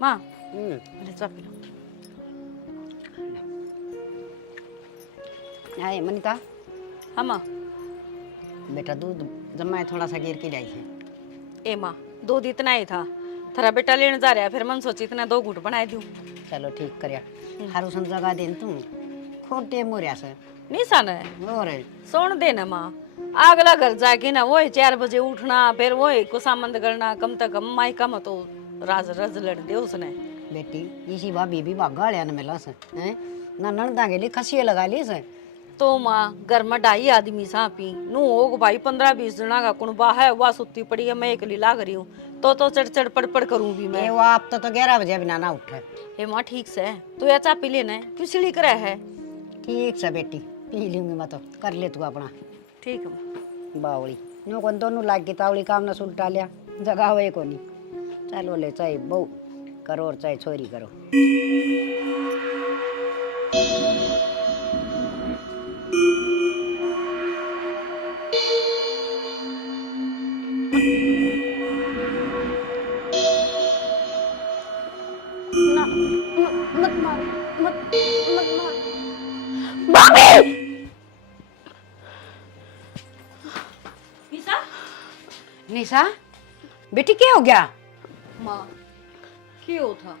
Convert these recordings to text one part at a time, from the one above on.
माँ अरे चाय पी लो। आए मनीता, हाँ माँ। बेटा दूध जमाए थोड़ा सा गिर के लाई है। ए माँ, दूध इतना ही था, थारा बेटा लेने जा रहा है, फिर मन सोची इतना 2 घूंट बना दूं। चलो ठीक करया, हारू सन जगा देन तू खोटे मोरिया से नहीं सन है और सोन देना माँ। अगला घर जाके ना वही 4 बजे उठना, फिर वही कुसामंद करना, कम तक कम माई कम तो राज रज लड़ दे उसने। बेटी इसी भाभी भी भागा लिया न मिला से हैं ना नणदा के लिए खसिए लगा ली से। तो माँ घर में 2.5 आदमी सापी नू हो भाई 15-20 जना का कुणबा है, वह सुती पड़ी है, मैं अकेली लाग रही हूँ तो चढ़ चढ़ पड़ करूँ भी मैं। ये वो आप तो 11 बजे बिना ना उठे। हे माँ ठीक से तू या चा पी लेना है, क्यों सिली करे है। ठीक से बेटी पी लूंगी मैं, तो कर ले तू अपना ठीक है बावड़ी नो कौन दोनों लाग की तावड़ी काम ना सुलटा लिया जगह हुए को नहीं। चलो ले चाहे बहू करो और चाहे छोरी करो। ना मत मारो, मत मत मारो भाभी। निशा निशा बेटी क्या हो गया? माँ क्यों था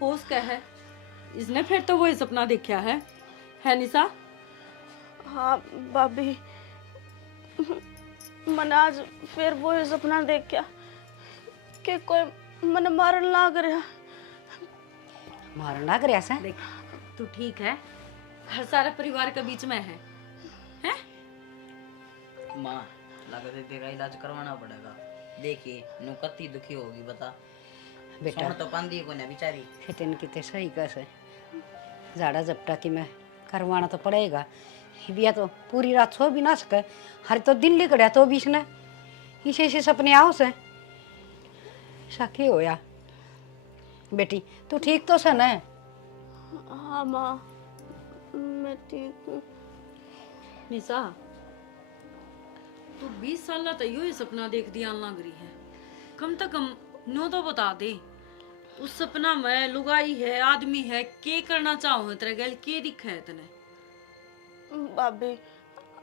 होश क्या है, इसने फिर तो वही सपना देखा है निशा? हाँ भाभी, मैंने आज फिर वो सपना देखा कि कोई मन मारन लाग रहा। मारन लग रहा से? देख तू ठीक है, हर सारा परिवार के बीच में है हैं? माँ लगता है तेरा इलाज करवाना पड़ेगा। देखिए नु कत्ती दुखी होगी बता। बेटा सोन तो पांदी को ना बेचारी। फितन कितने सही कैसे झाड़ा झपटा की मैं करवाना तो पड़ेगा। बिया तो पूरी रात सो भी ना सके, हर तो दिन लिखड़ा तो भी इसने इसे सपने आओ से ऐसा क्यों होया? बेटी तू ठीक तो से न? हाँ माँ मैं ठीक हूँ। निशा तू 20 साल तो यो ही सपना देख दिया लग रही है, कम से कम नो तो बता दे उस सपना में लुगाई है आदमी है के करना चाहो तेरे गल के दिखा है तने? भाभी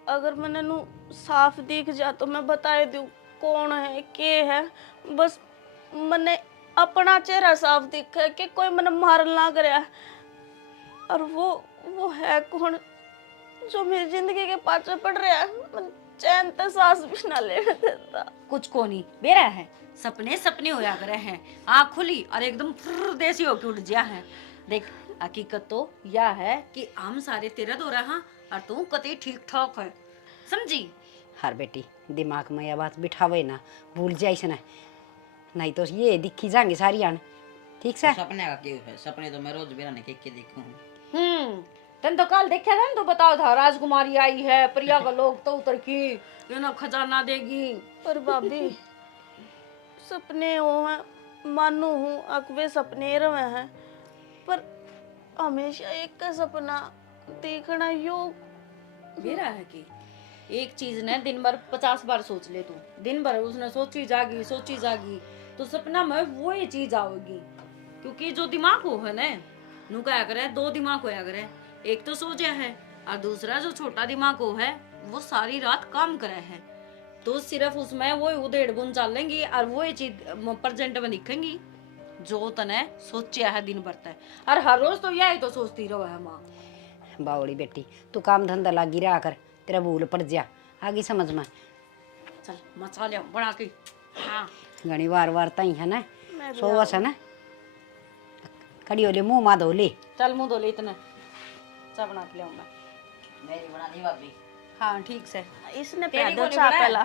अगर मैंने नु साफ दिख जा तो मैं बता दूँ कौन है के है, बस मैंने अपना चेहरा साफ दिखा है कि कोई मैंने मारन लाग रहा है। और वो है कौन जो मेरी जिंदगी के पाछे पड़ रहा है, मैं चैन तक सांस भी ना लेने देता। कुछ को नहीं बेरा है, सपने सपने होया करे हैं, आँख खुली और एकदम फुर्र देसी होके उठ गया है। देख हकीकत तो यह है कि हम सारे तेरा दो रहा और तू कते ठीक ठाक है, समझी? हर बेटी दिमाग में यह बात बिठावे ना, भूल जाइस ना, नहीं तो ये दिखी जाएंगे सारी आन। ठीक से? सपने का क्यों है? सपने तो मैं रोज बेरा ने के देखूं हूं। तन तो कल देखा था ना, तो बताओ था राजकुमारी आई है, प्रिया का लोग तो उतर की ये ना खजाना देगी। पर भाभी सपने हो हैं मानू हूँ अकवे सपने रहे हैं, पर हमेशा एक का सपना देखना यो मेरा है कि एक चीज ने दिन भर 50 बार सोच ले तू, दिन भर उसने सोची जागी तो सपना में वो ही चीज आवेगी। क्योंकि जो दिमाग हो है ना नु क्या करे, 2 दिमाग होया करे, एक तो सो गया है और दूसरा जो छोटा दिमाग हो है वो सारी रात काम करे है, तो सिर्फ उसमें वो उधेड़ बुन चलेंगी और वो चीज प्रेजेंट में दिखेंगी जो तने सोचा है दिन भर तक, और हर रोज तो यही तो सोचती रहो है माँ। बावड़ी बेटी तू काम धंधा लगी रहा कर, तेरा भूल पड़ जा आगे समझ में। चल मसाले बना के। हाँ घनी वार तई है ना मैं भी सोवस है ना, कड़ी होले मुंह मा धो ले। चल मुँह धो ले इतना, चाय बना के ले मैं। मेरी बना दी भाभी। हाँ ठीक से, इसने तेरी पैदल को नहीं चा बनाया? पहला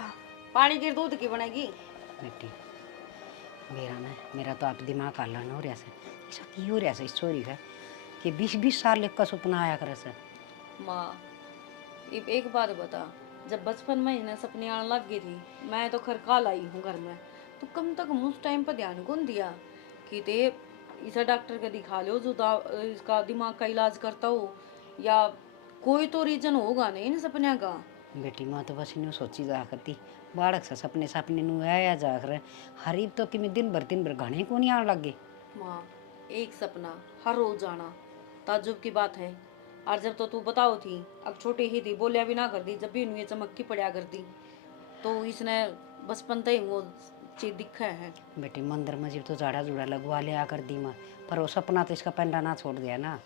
पानी की दूध की बनेगी। बेटी मेरा तो आप दिमाग हल्ला हो रहा से, ऐसा क्यों हो रहा से इस चोरी का कि 20-20 साल का सपना आया करे से। माँ एक बात बता, जब बचपन में इन्हें सपने आने लग गई थी, मैं तो खैर काल आई हूँ घर में, तो कम तक उस टाइम पर ध्यान कौन दिया कि ते इसे डॉक्टर के दिखा लो जो इसका दिमाग का इलाज करता हो, या कोई तो रीजन होगा नहीं इन सपने का। बेटी माँ तो बस इन्हें सोची जा करती बाड़क से सपने नु आया जा कर हरीब तो कि दिन भर घने को नहीं आने लग गए। माँ, एक सपना हर रोज आना ताज्जुब की बात है। और जब तो तू बताओ थी, अब छोटी ही थी, बोलिया भी ना कर दी, जब भी इन्हें चमक्की पड़ा करती, तो इसने बचपन से ही वो चीज दिखा है। बेटी मंदिर मस्जिद तो झाड़ा झूड़ा लगवा लिया कर दी माँ, पर वो सपना तो इसका पेंडा ना छोड़ दिया ना।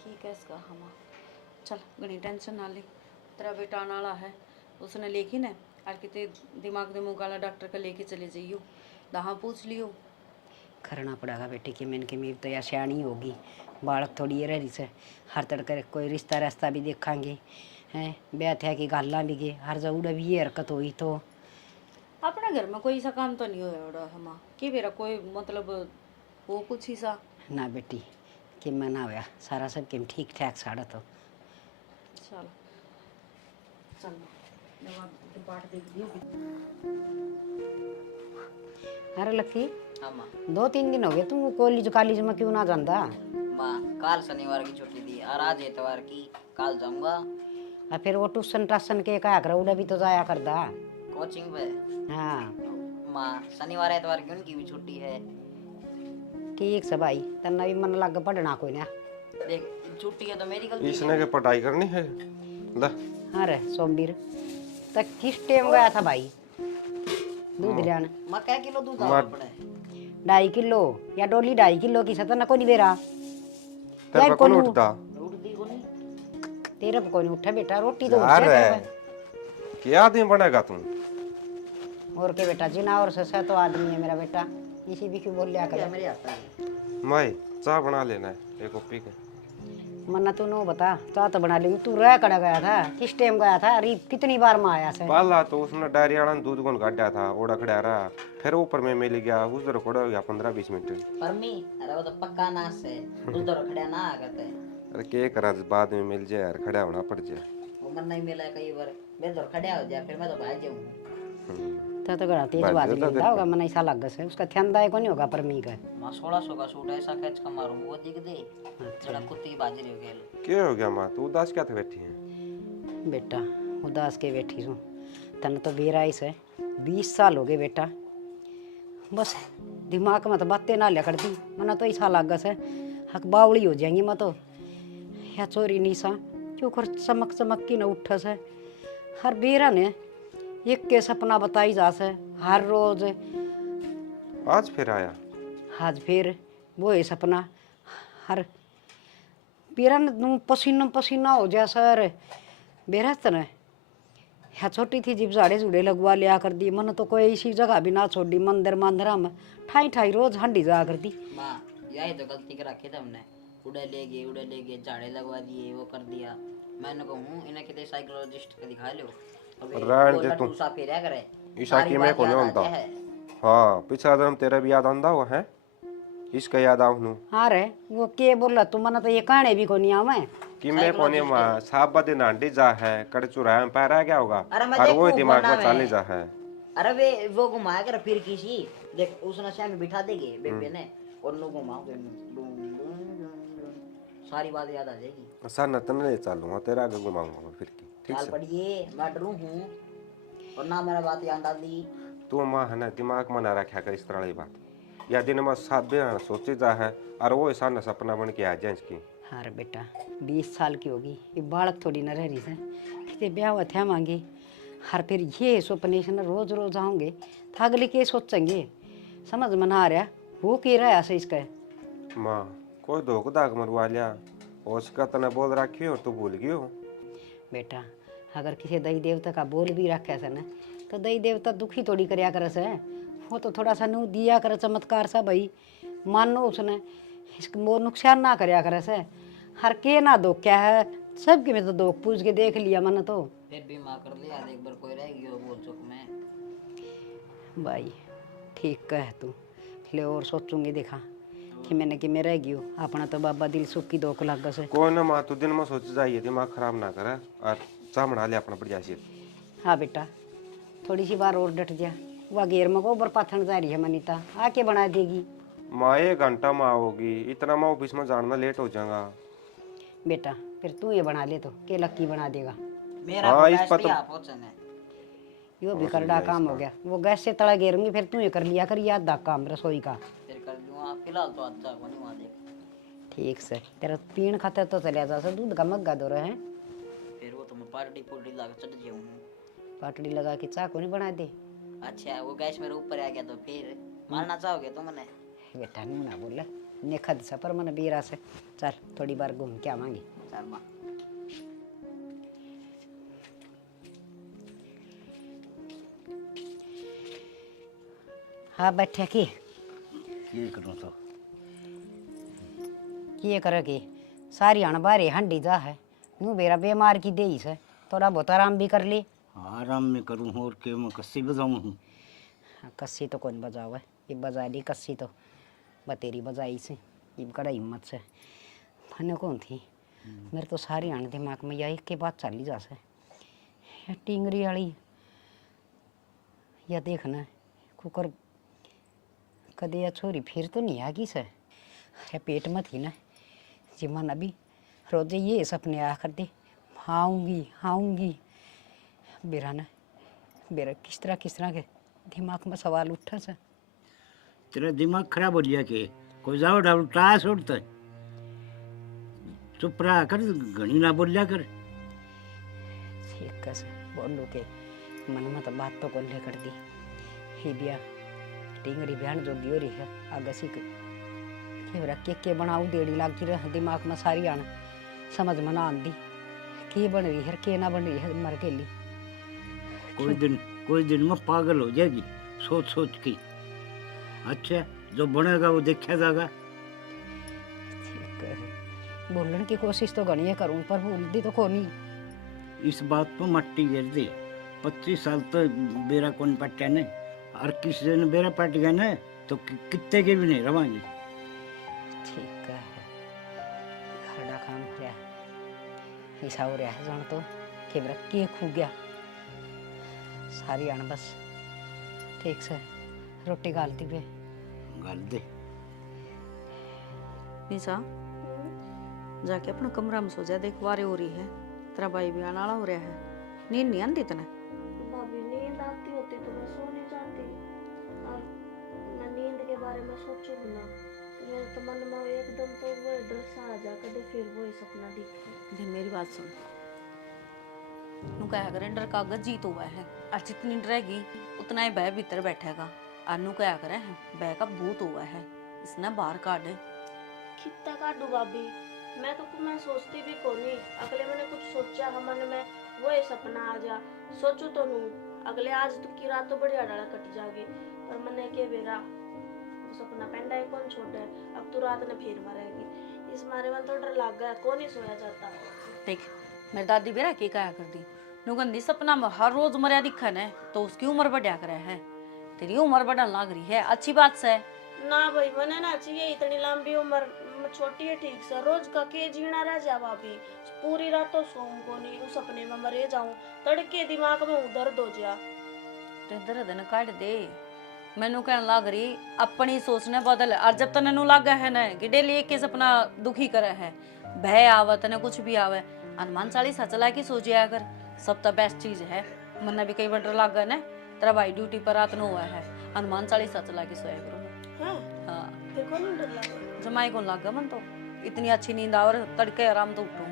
ठीक है इसका हम चल घनी टेंशन ना ले, तेरा बेटा आने वाला है, उसने लेखी ना और कितने दिमाग दे मुँह वाला डॉक्टर का लेके चले जाइयो, दहा पूछ लियो। करना पड़ेगा बेटी कि मैंने की मीर तो या सियाणी होगी, बालक थोड़ी ये रही से हर तड़के कोई रिश्ता रास्ता भी देखांगे हैं, ब्याह थे कि गाला भी गए हर जगह भी ये हरकत हुई तो। अपने घर में कोई सा काम तो नहीं होया है माँ, कि मेरा कोई मतलब वो कुछ ही सा। ना बेटी कि मैं ना होया सारा सब किम ठीक ठाक साड़ा तो। चल चल दवा बांट दे दियो। अरे लक्की हाँ माँ। 2-3 दिन हो गए तू कॉलेज में क्यों ना जाता? माँ काल शनिवार की छुट्टी थी और आज एतवार की, काल जाऊंगा और फिर वो ट्यूशन टाशन के क्या कर उड़ा भी तो जाया करदा। कोचिंग पे। हाँ माँ शनिवार एतवार की उनकी भी छुट्टी है। ठीक से भाई तन्ना भी मन लग पढ़ना कोई ना। देख छुट्टी है तो मेरी गलती इसने है। के पढ़ाई करनी है ला। अरे सोमवीर तक किस टाइम गया था भाई दूध लेने? माँ क्या किलो दूध माँ- आना पड़े? 2.5 किलो या डोली 2.5 किलो की सतना को नहीं बेरा तेरे पे कौन कोनी- उठता उठती को नहीं। तेरे पे कोई नहीं उठा बेटा, रोटी तो उठ यार जाए है क्या आदमी बनेगा तू? और के बेटा जिना और ससा तो आदमी है मेरा बेटा, इसी भी क्यों बोल लिया क्या कर। मेरे आता है? मैं चाय बना लेना है एक कॉपी के। मन्ना तू नो बता चाह तो बना लेंगी, तू रह कड़ा गया था किस टाइम गया था? अरे कितनी बार में आया से? पहला तो उसने डायरी वाला ने दूध कौन काटा था ओड़ा खड़ा रहा, फिर ऊपर में मिल गया उधर खड़ा हो गया 15-20 मिनट। परमी अरे वो तो पक्का नाश है, उधर खड़ा ना आगत है। अरे के करा बाद में मिल जाए यार, खड़ा होना पड़ जाए। वो मन नहीं मिला कई बार, मैं तो खड़ा हो जाए फिर मैं तो भाग जाऊँ। तो गड़ा तेज बात बात है, तो लेता होगा मन ऐसा लग से उसका ध्यान दायक नहीं होगा परमी का। माँ 1600 का सूट ऐसा खींच कर मारूँ वो दिख दे जरा कुत्ती की बाजी रह गया। क्या हो गया माँ, तू उदास क्या थे बैठी है? बेटा उदास के बैठी हूँ, तन तो बेराई से 20 साल हो गए बेटा, बस दिमाग में तो बातें ना लिया करती, मना तो ऐसा लग से हक बावड़ी हो जाएंगी मैं तो। या चोरी निशा क्यों कर चमक चमक की न उठ से हर बेरा ने एक के सपना बताई जा से हर रोज। आज फिर आया? आज फिर वो है सपना हर बेरा ने पसीना पसीना हो जा सर बेरा तने। या छोटी थी जिब झाड़े झूड़े लगवा लिया कर दी, मन तो कोई ऐसी जगह भी ना छोड़ी, मंदिर मंदिरा में ठाई ठाई रोज हंडी जा कर दी। माँ यही तो गलती कर रखी थी हमने, उड़े ले गए झाड़े लगवा दिए वो कर दिया। मैंने कहूँ इन्हें कितने साइकोलॉजिस्ट को दिखा लो। रहने दे तू। सा फेरा करे ईशा की मैं कौन होता? हाँ पिछला जन्म तेरा भी याद आंदा हुआ है, इसका याद आऊँ हाँ रे वो के बोला तू, मन तो ये कहने भी को नहीं आवे कि मैं कोने माँ साहब बदे नांडी जा है कड़ चुराया में पैरा क्या होगा अरे मैं और वो देखूं दिमाग में वरना चाले मैं- जा है। अरे वे वो घुमाया कर फिर किसी देख उस नशा में बिठा देंगे बेबे ने और लोग घुमाओगे सारी बात याद आ जाएगी। सर नतन ले चलूंगा तेरा आगे घुमाऊंगा मैं फिर की, ठीक चाल से? पड़िए मैं डरू हूँ और ना मेरा बात याद डाल दी। तू माँ है ना दिमाग में ना रखा कर इस तरह की बात, या दिन में सब सोचे जा है और वो ऐसा न सपना बन के आ जाए इसकी। हाँ रे बेटा 20 साल की होगी, ये बालक थोड़ी न रह रही से कितने ब्याह हुआ थे मांगे हर फिर ये सपने से न रोज रोज आऊँगे तो अगले के सोचेंगे, समझ में ना आ रहा वो कह रहा है ऐसे इसका। माँ कोई धोख दाग मरवा लिया उसका तना बोल रखी और तू भूल गई हो। बेटा अगर किसी दई देवता का बोल भी रखे से न तो दई देवता दुखी थोड़ी करया करे से, वो तो थोड़ा सा नू दिया करे चमत्कार सा भाई मानो उसने इसको वो नुकसान ना करया करे से। हर के ना दो क्या है सबके में तो दो पूछ के देख लिया मन तो फिर भी माँ कर लिया एक बार कोई रहेगी वो बोल चुक में। भाई ठीक कह तू ले और सोचूंगी देखा कि मैंने कि मैं रह गई हूँ अपना तो बाबा दिल सुखी दो लाग से। कोई ना माँ तू दिन में सोच जाइए दिमाग खराब ना करे और चाह बना ले अपना बढ़िया से। हाँ बेटा थोड़ी सी बार और डट जा, वह घेर में गोबर पाथन जा रही है मनीता आके बना देगी। माँ 1 घंटा माँ होगी इतना मैं ऑफिस में जाना लेट हो जाऊंगा। बेटा फिर तू ये बना ले तो के लक्की बना देगा। मेरा हाँ, इस गैस पर भी तो- आप पहुंचने यो भी करड़ा काम हो गया, वो गैस से तड़ा घेरूंगी फिर तू ये कर लिया कर याद दा काम रसोई का। फिर कर दूँ आप फिलहाल तो अच्छा को नहीं वहाँ देख। ठीक से तेरा पीण खाते तो चलिया जा से दूध का मग्गा दो रहे हैं। फिर वो तो मैं पार्टी पुर्टी ला के चढ़ जाऊँ। पाटड़ी लगा के चाय को नहीं बना दे। अच्छा वो गैस मेरे ऊपर आ गया तो फिर मारना चाहोगे तो मैंने। बेटा नू ना बोला नेखद सा पर मन बीरा से चल थोड़ी बार घूम के आवांगे। चल माँ। हाँ बैठे की ये करूँ तो किए करे की सारी अणबारे हंडी जा है नू बेरा बीमार की दे से थोड़ा बहुत आराम भी कर ली। आराम में करूँ और के मैं कस्सी बजाऊँ। कस्सी तो कौन बजावे ये बजा ली कस्सी तो बतेरी बजाई से ये कड़ा हिम्मत से फने कौन थी मेरे तो सारी आने दिमाग में यही के बात चली जा से या टिंगरी वाली या देखना कुकर कदे या छोरी फिर तो नहीं आगी से या पेट में थी ना जी मन अभी रोजे ये सपने आ कर दे आऊँगी बेरा ना बेरा किस तरह के दिमाग में सवाल उठा से तेरा दिमाग खराब हो गया के कोई जाओ डाल टास उड़ता है। चुप रहा कर घनी ना बोलिया कर। ठीक है से बोलो के मन में तो बात तो कोल्हे कर दी ही बिया टिंगरी बहन जो दियो रही है आगे सी के बनाऊ देड़ी लागी रह दिमाग में सारी आना समझ में ना आंदी के बन रही है के ना बन रही है मर के ली कोई दिन में पागल हो जाएगी सोच के। अच्छा जो बनेगा वो देखा जाएगा। ठीक है बोलने की कोशिश तो घनी करूं पर बोलती तो कोनी। इस बात पर मट्टी गिर दे 25 साल तो बेरा कौन पट्टा ने और किसी दिन बेरा पट गया ना तो कितने के भी नहीं रवांगी। ठीक है खड़ा काम हो रहा ऐसा हो रहा है जान तो केवरा के खू गया सारी आन बस ठीक से रोटी गालती पे गाल दे। निशा जाके अपना कमरा में सो जा देख वारे हो रही है तेरा भाई भी आना हो रहा है नींद नहीं आती तने। भाभी नींद आती होती तो मैं सो नहीं जाती और मैं नींद के बारे में सोचूंगी ना तो मेरे तो मन में एकदम तो वो डर सा आ जा कदे फिर वो सपना दिखे। देख मेरी बात सुन नू कहा करे डर का जीत हुआ है और जितनी डरेगी उतना ही भय भीतर बैठेगा और नू कहा करे भय का भूत हुआ है इसने बाहर काट कितना काटू भाभी मैं सोचती भी कोनी अगले मैंने कुछ सोचा है मन में वो सपना आ जा सोचू तो नू अगले आज तू की रात तो बढ़िया डाला कट जाएगी पर मैंने के बेरा वो सपना पेंडा है कौन छोड़ा है अब तू रात ने फिर मरेगी इस मारे में तो डर लग गया कौन ही सोया जाता। देख मेरी दादी बेरा के कहा कर दी नू गंदी सपना में हर रोज मरिया दिखन है तो उसकी उम्र बढ़िया करे है तेरी उम्र बढ़न लग रही है अच्छी बात से ना भाई मैंने ना चाहिए इतनी लंबी उम्र छोटी है ठीक से रोज का के जीना रह जा भाभी पूरी रात तो सोऊं को नहीं उस सपने में मरे जाऊं तड़के दिमाग में दर्द हो जा ते दर्द न काट दे मैनू कहने लग रही अपनी सोचने बदल और जब तने नू लगा है ना कि डेली एक के सपना दुखी करे है भय आवे तने कुछ भी आवे हनुमान चालीसा चला के सो जाया कर सब तो बेस्ट चीज है मन्ना भी कई बार डर लग गया ना तेरा भाई ड्यूटी पर रात न हुआ है हनुमान चालीसा चला के सोया करो। हाँ फिर कौन डर लगा जमाई को लग गया मन तो इतनी अच्छी नींद आ और तड़के आराम तो उठूँ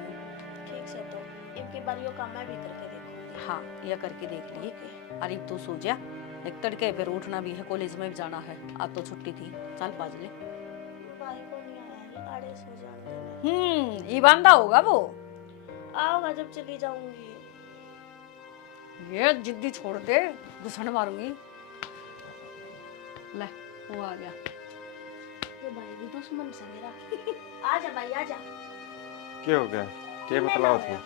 ठीक से तो इनकी बार यो काम मैं भी करके देखूंगी। हाँ यह करके देख लिए अरे तू सो जा एक तड़के फिर उठना भी है कॉलेज में भी जाना है आज तो छुट्टी थी चल बाज ले भाई को नहीं आया आड़े सो जाते ये बंदा होगा वो आओगा जब चली जाऊंगी। ये जिद्दी छोड़ दे घुसन मारूंगी ले वो आ गया ये भाई भी दुश्मन से मेरा आजा भाई आजा क्या हो गया क्या बतलाओ थे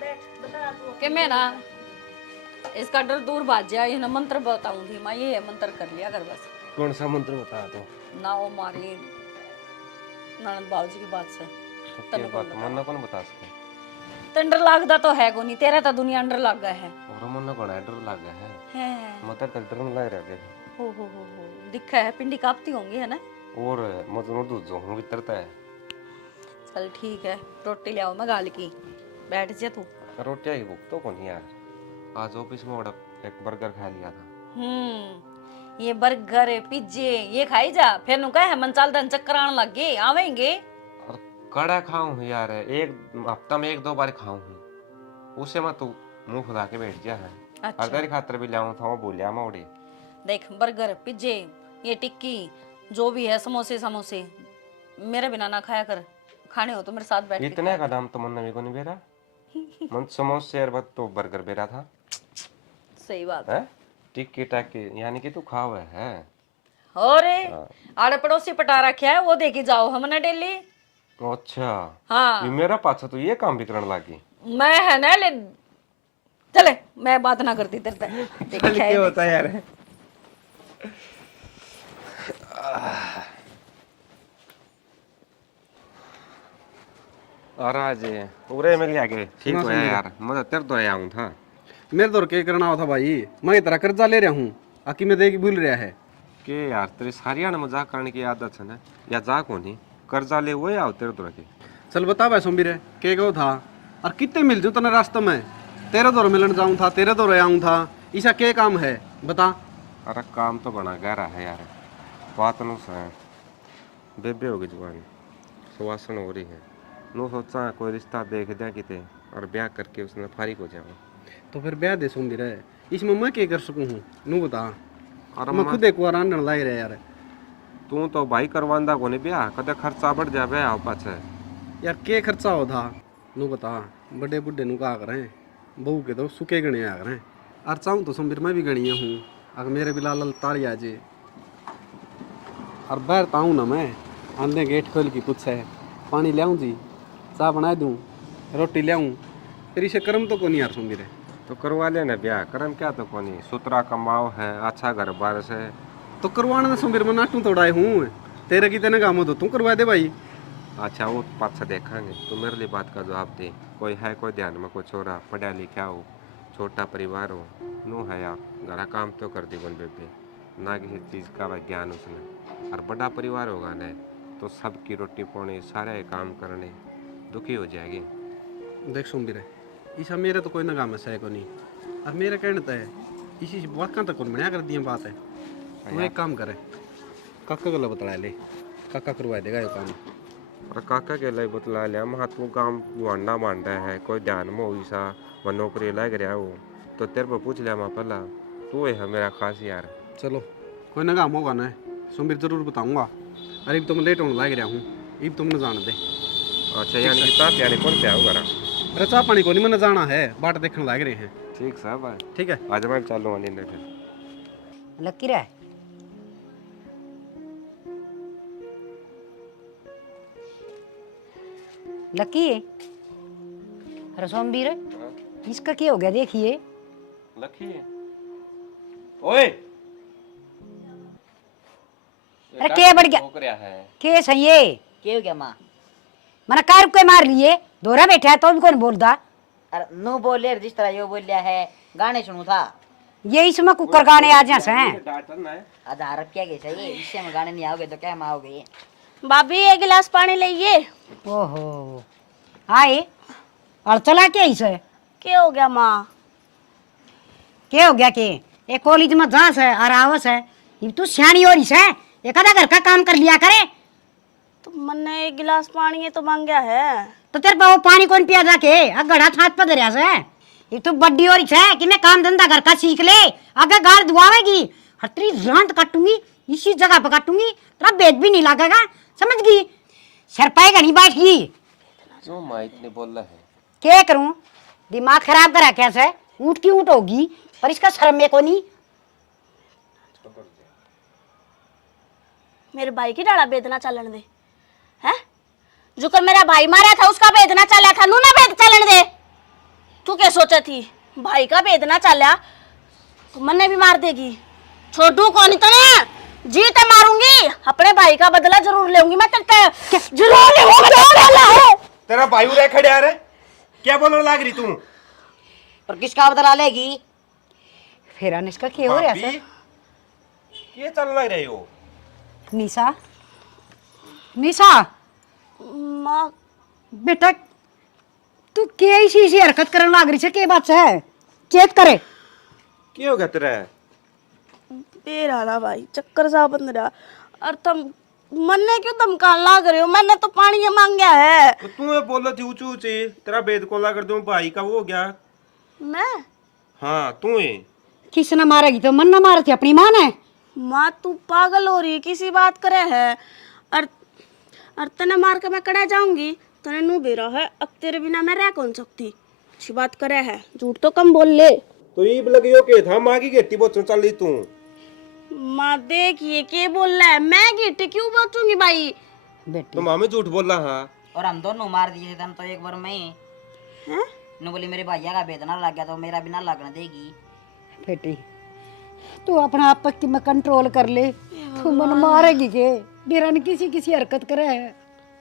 बैठ बता तू कि मैं ना इसका डर दूर भाग जाए ये ना मंत्र बताऊंगी मैं ये मंत्र कर लिया कर बस कौन सा मंत्र बता दो ना वो मारी ननद बाबूजी की बात से क्या बात मन्ना कौन बता सके तन डर लगदा तो है को नहीं तेरा तो दुनिया अंडर लग गया है और मन्ना बड़ा डर लग गया है मतलब तक डर लग रहा है हो दिखा है पिंडी कांपती होंगी है ना और मतलब दूध जो हूं भीतर है। चल ठीक है रोटी ले आओ मैं गाल की बैठ जा तू रोटियां ही भूख तो कौन यार आज ऑफिस में बड़ा एक बर्गर खा लिया था ये बर्गर पिज्जे ये खाई जा, फिर नु कहे मन चाल दन चक्कर आने लग गए आवेंगे। और कड़ा खाऊं यार, एक हफ्ता में 1-2 बार खाऊं, उसे मैं तू मुंह फुला के बैठ जा है। अच्छा। और तेरी खातर भी लाऊं था, वो बोलिया मोड़े। देख बर्गर पिज्जे ये टिक्की जो भी है समोसे समोसे मेरे बिना ना खाया कर, खाने हो तो मेरे साथ बैठ के इतने का दाम तो मन भी को नहीं बेरा, मन समोसे और बस तो बर्गर बेरा था। सही बात है टिक्की टाकी यानी कि तू खावे है। और आड़े पड़ोसी पटा रखे है वो देखी जाओ हमने डेली। अच्छा हाँ ये मेरा पाछा तो ये काम भी करने लगी। मैं है ना ले चले, मैं बात ना करती तेरे से। देख क्या है, होता है यार। और आज पूरे मिल गया के ठीक हो यार, मैं तेरे तो आया हूं था। मेरे तो क्या करना था भाई, मैं तेरा कर्जा ले रहा हूँ, आकी में दे के भूल रहा है के यार तेरी सारिया ने मजाक करने की आदत है ना, या जा को नहीं कर्जा ले वो या तेरे तो रखे। चल बता भाई सोमबीर के गो था और कितने मिल जू तने रास्ते में, तेरे दौर मिलन जाऊँ था, तेरे दौर आऊँ था, ऐसा क्या काम है बता। अरे काम तो बना गहरा है यार, बात नु से बेबे होगी जवानी, सुवासन हो रही है, नो सोचा कोई रिश्ता देख दिया किते और ब्याह करके उसने फारिग हो जाऊँ। तो फिर ब्याह दे सोमबीर, इसमें मैं क्या कर सकूँ हूँ नू बता। और मैं खुद एक बार आंडन लाई रहा यार। तू तो भाई करवांदा को नहीं ब्याह, कदे खर्चा बढ़ जा ब्याह पाछे। यार के खर्चा हो था नू बता, बड़े बुढ़े नू कहा करें, बहू के तो सुखे गणे आ करें, और चाहूँ तो सोमबीर मैं भी गणिया हूँ, अगर मेरे भी लाल ताड़ी आ जे और बाहर ताऊँ ना मैं आंदे गेट खोल के कुछ है पानी लियाऊँ जी, चाय बना दूँ, रोटी लियाऊँ, फिर इसे कर्म तो को नहीं यार सोमबीर। तो करवा लेना ब्याह, करम क्या तो कोनी, सुतरा कमाओ है, अच्छा घर बार से। तो करवाने में सोमबीर मैं नाटू तोड़ाए हूँ, तेरे की तेने काम हो तो तू करवा दे भाई। अच्छा वो पाछा देखेंगे, तू मेरे लिए बात का जवाब दे। कोई है कोई ध्यान में, कोई छोरा पढ़ा लिखा हो, छोटा परिवार हो, नू है यार घरा काम तो कर दी बन बेबे, ना किसी चीज़ का वह ज्ञान उसने। और बड़ा परिवार होगा न तो सबकी रोटी पानी सारे काम करने दुखी हो जाएगी। देख सोमबीर ईसा मेरे तो कोई ना काम है को नहीं, और मेरे कहने तो है इसी वाकई तक कौन बढ़िया कर दिया बात है। तू एक काम करे, काका को बतला ले, काका करवा देगा ये काम। और काका के लिए बतला लिया, महा तू काम वांडा मांडा है, कोई ध्यान में हुई सा वह नौकरी लग रहा हो तो तेरे पर पूछ लिया मैं पहला, तू है मेरा खास यार। चलो कोई ना काम होगा ना सोमबीर जरूर बताऊंगा। अरे अब तो मैं लेट होने लग रहा हूँ, अब तो मैंने जान दे। अच्छा यानी कि ताप यानी कौन पे आओ घर? अरे चाह पानी को नहीं मैंने जाना है, बाट देखने लग रहे हैं। ठीक साहब है, ठीक है आज मैं चालू वाली ने फिर। लकी रे लकी, अरे सोमबीर इसका क्या हो गया देखिए। लकी ओए अरे क्या बढ़ गया, हो रहा है? के सही है क्या हो गया माँ? मैंने कार को मार लिए, दोहरा बैठा है तो भी कौन बोलता। अरे नो बोले जिस तरह यो बोल लिया है, गाने सुनू था ये इसमें कुकर गाने आ जा हैं। डांटन है। आज हरप क्या गया चाहिए, इससे में गाने नहीं आओगे तो क्या में आओगे? भाभी एक गिलास पानी लाइए। ओहो आए और चला क्या इसे, क्या हो गया माँ? क्या हो गया के एक कॉलेज में जास है और आवस है, ये तू सियानी और इस है, एक आधा घर का काम कर लिया करे। तो मैंने एक गिलास पानी है तो मांगा है। तो तेरे पे वो पानी कौन पिया जाके गड़ा छात पर दरिया से, ये तो बड्डी और है कि मैं काम धंधा घर का सीख ले, आगे गाड़ दुआवेगी हर तेरी जान काटूंगी, इसी जगह पर काटूंगी, तेरा बेद भी नहीं लगेगा, समझ गई? सर पाएगा नहीं बैठ गई। क्यों माँ इतने बोल रहा है? क्या करूं, दिमाग खराब करा कैसे, ऊँट की ऊँट होगी पर इसका शर्म में को नहीं। मेरे भाई की डाला बेदना चलन दे है, जो कर मेरा भाई मारा था उसका बेदना चला था, नू ना बेद चलन दे। तू क्या सोचा थी भाई का बेदना चला तो मन्ने भी मार देगी, छोटू को नहीं तो ना जीते मारूंगी, अपने भाई का बदला जरूर लेऊंगी मैं तेरे, जरूर लेऊंगी। तेरा भाई उरे खड़े आ रे, क्या बोलने लग रही तू? पर किसका बदला लेगी? फिर अनिष्का क्या हो रहा है? ये चल लग रही हो? निशा निशा माँ बेटा तू क्या ऐसी हरकत करने लग रही है, के बात है चेत करे। क्या हो गया तेरा? बेरा ना भाई चक्कर सा बंद रहा। और तुम मन ने क्यों धमकान लाग रहे हो? मैंने तो पानी मांगा है। तो तू ये बोलो थी ऊंची ऊंची तेरा बेद कोला कर दूं भाई का वो हो गया। मैं हाँ तू है। किसने मारेगी तो मन ना मारे थी अपनी माँ ने। माँ तू पागल हो रही है, किसी बात करे है। और तने मार के मैं कड़ा जाऊंगी, तने नू बेरा है। अब तेरे बिना मैं रह कौन सकती? अच्छी बात करे है, झूठ तो कम बोल ले। तो ये लगियो के था माँ की गेटी बोचो चल रही तू। माँ देखिए के बोल रहा है, मैं गिट्टी क्यों बचूंगी भाई? बेटी तो माँ में झूठ बोल रहा हाँ। और हम दोनों मार दिए थे तो एक बार मैं हैं? नु बोली मेरे भैया का बेदना लग गया तो मेरा बिना लगना देगी। बेटी तू अपना आप की में कंट्रोल कर ले। तू मन मारेगी के मेरा ने किसी किसी हरकत करे है।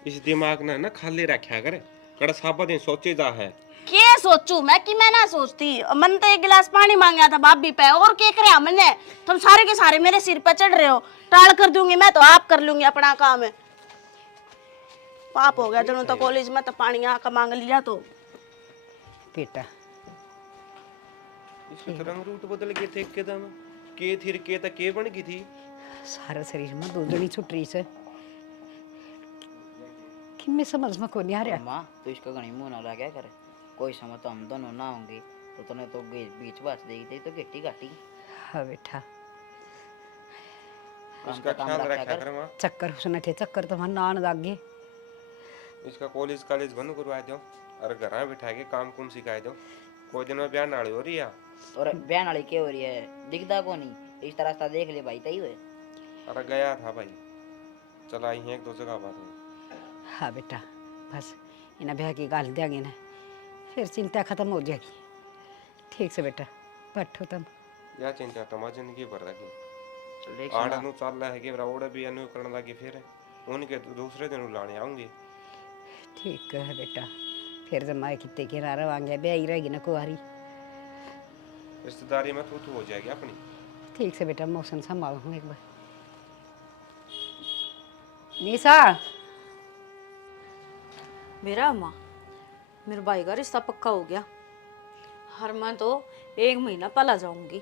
इस दिमाग ने ना खाली रखा कर कड़ा साबा दिन सोचे जा है। के सोचू मैं कि मैं ना सोचती। मन तो एक गिलास पानी मांगा था भाभी पे, और के करे मैंने? तुम सारे के सारे मेरे सिर पे चढ़ रहे हो। टाल कर दूंगी मैं तो आप कर लूंगी अपना काम है। पाप हो गया जब तो कॉलेज में तो पानी आका मांग लिया तो। बेटा इसके रंग रूट बदल गए थे एकदम। के थी के तक के बन गई थी। सारा शरीर में दूधनी छुट रही से कि मैं समझ में को नहीं आ रहा। माँ तो इसका गणी मुंह ना लगा करे। कोई समय तो हम दोनों ना होंगे तो तूने तो बीच बात देगी थी तो गिट्टी काटी। हाँ बेटा उसका ख्याल रखा कर माँ। चक्कर उसने थे चक्कर तो मन आने लग गए। इसका कॉलेज कॉलेज बंद करवा दो और घर में बिठा के काम कुम सिखा दो। कोई दिन में ब्याह नाड़ी हो रही है। और बहन वाली क्या हो रही है दिखता को नहीं। इस रास्ता देख ले भाई तई हुए। अरे गया था भाई चला आई है एक दो जगह बात हुई। हाँ बेटा बस इन्हें ब्याह की गाल देंगे ना फिर चिंता खत्म हो जाएगी। ठीक से बेटा बैठो तुम। या चिंता तो जिंदगी भर रखी। चल देख आड़ा नु चल रहा है कि ओड़े भी अनु करने लगी फिर उनके दूसरे दिन लाने आऊंगी। ठीक है बेटा फिर जब माए कितने के नारा वांगे ब्याह ही रहेगी ना कुआरी। रिश्तेदारी में तू हो जाएगी अपनी। ठीक से बेटा मौसम संभालो हूँ एक बार। निशा मेरा माँ मेरे भाई का रिश्ता पक्का हो गया। हर मैं तो 1 महीना पला जाऊंगी।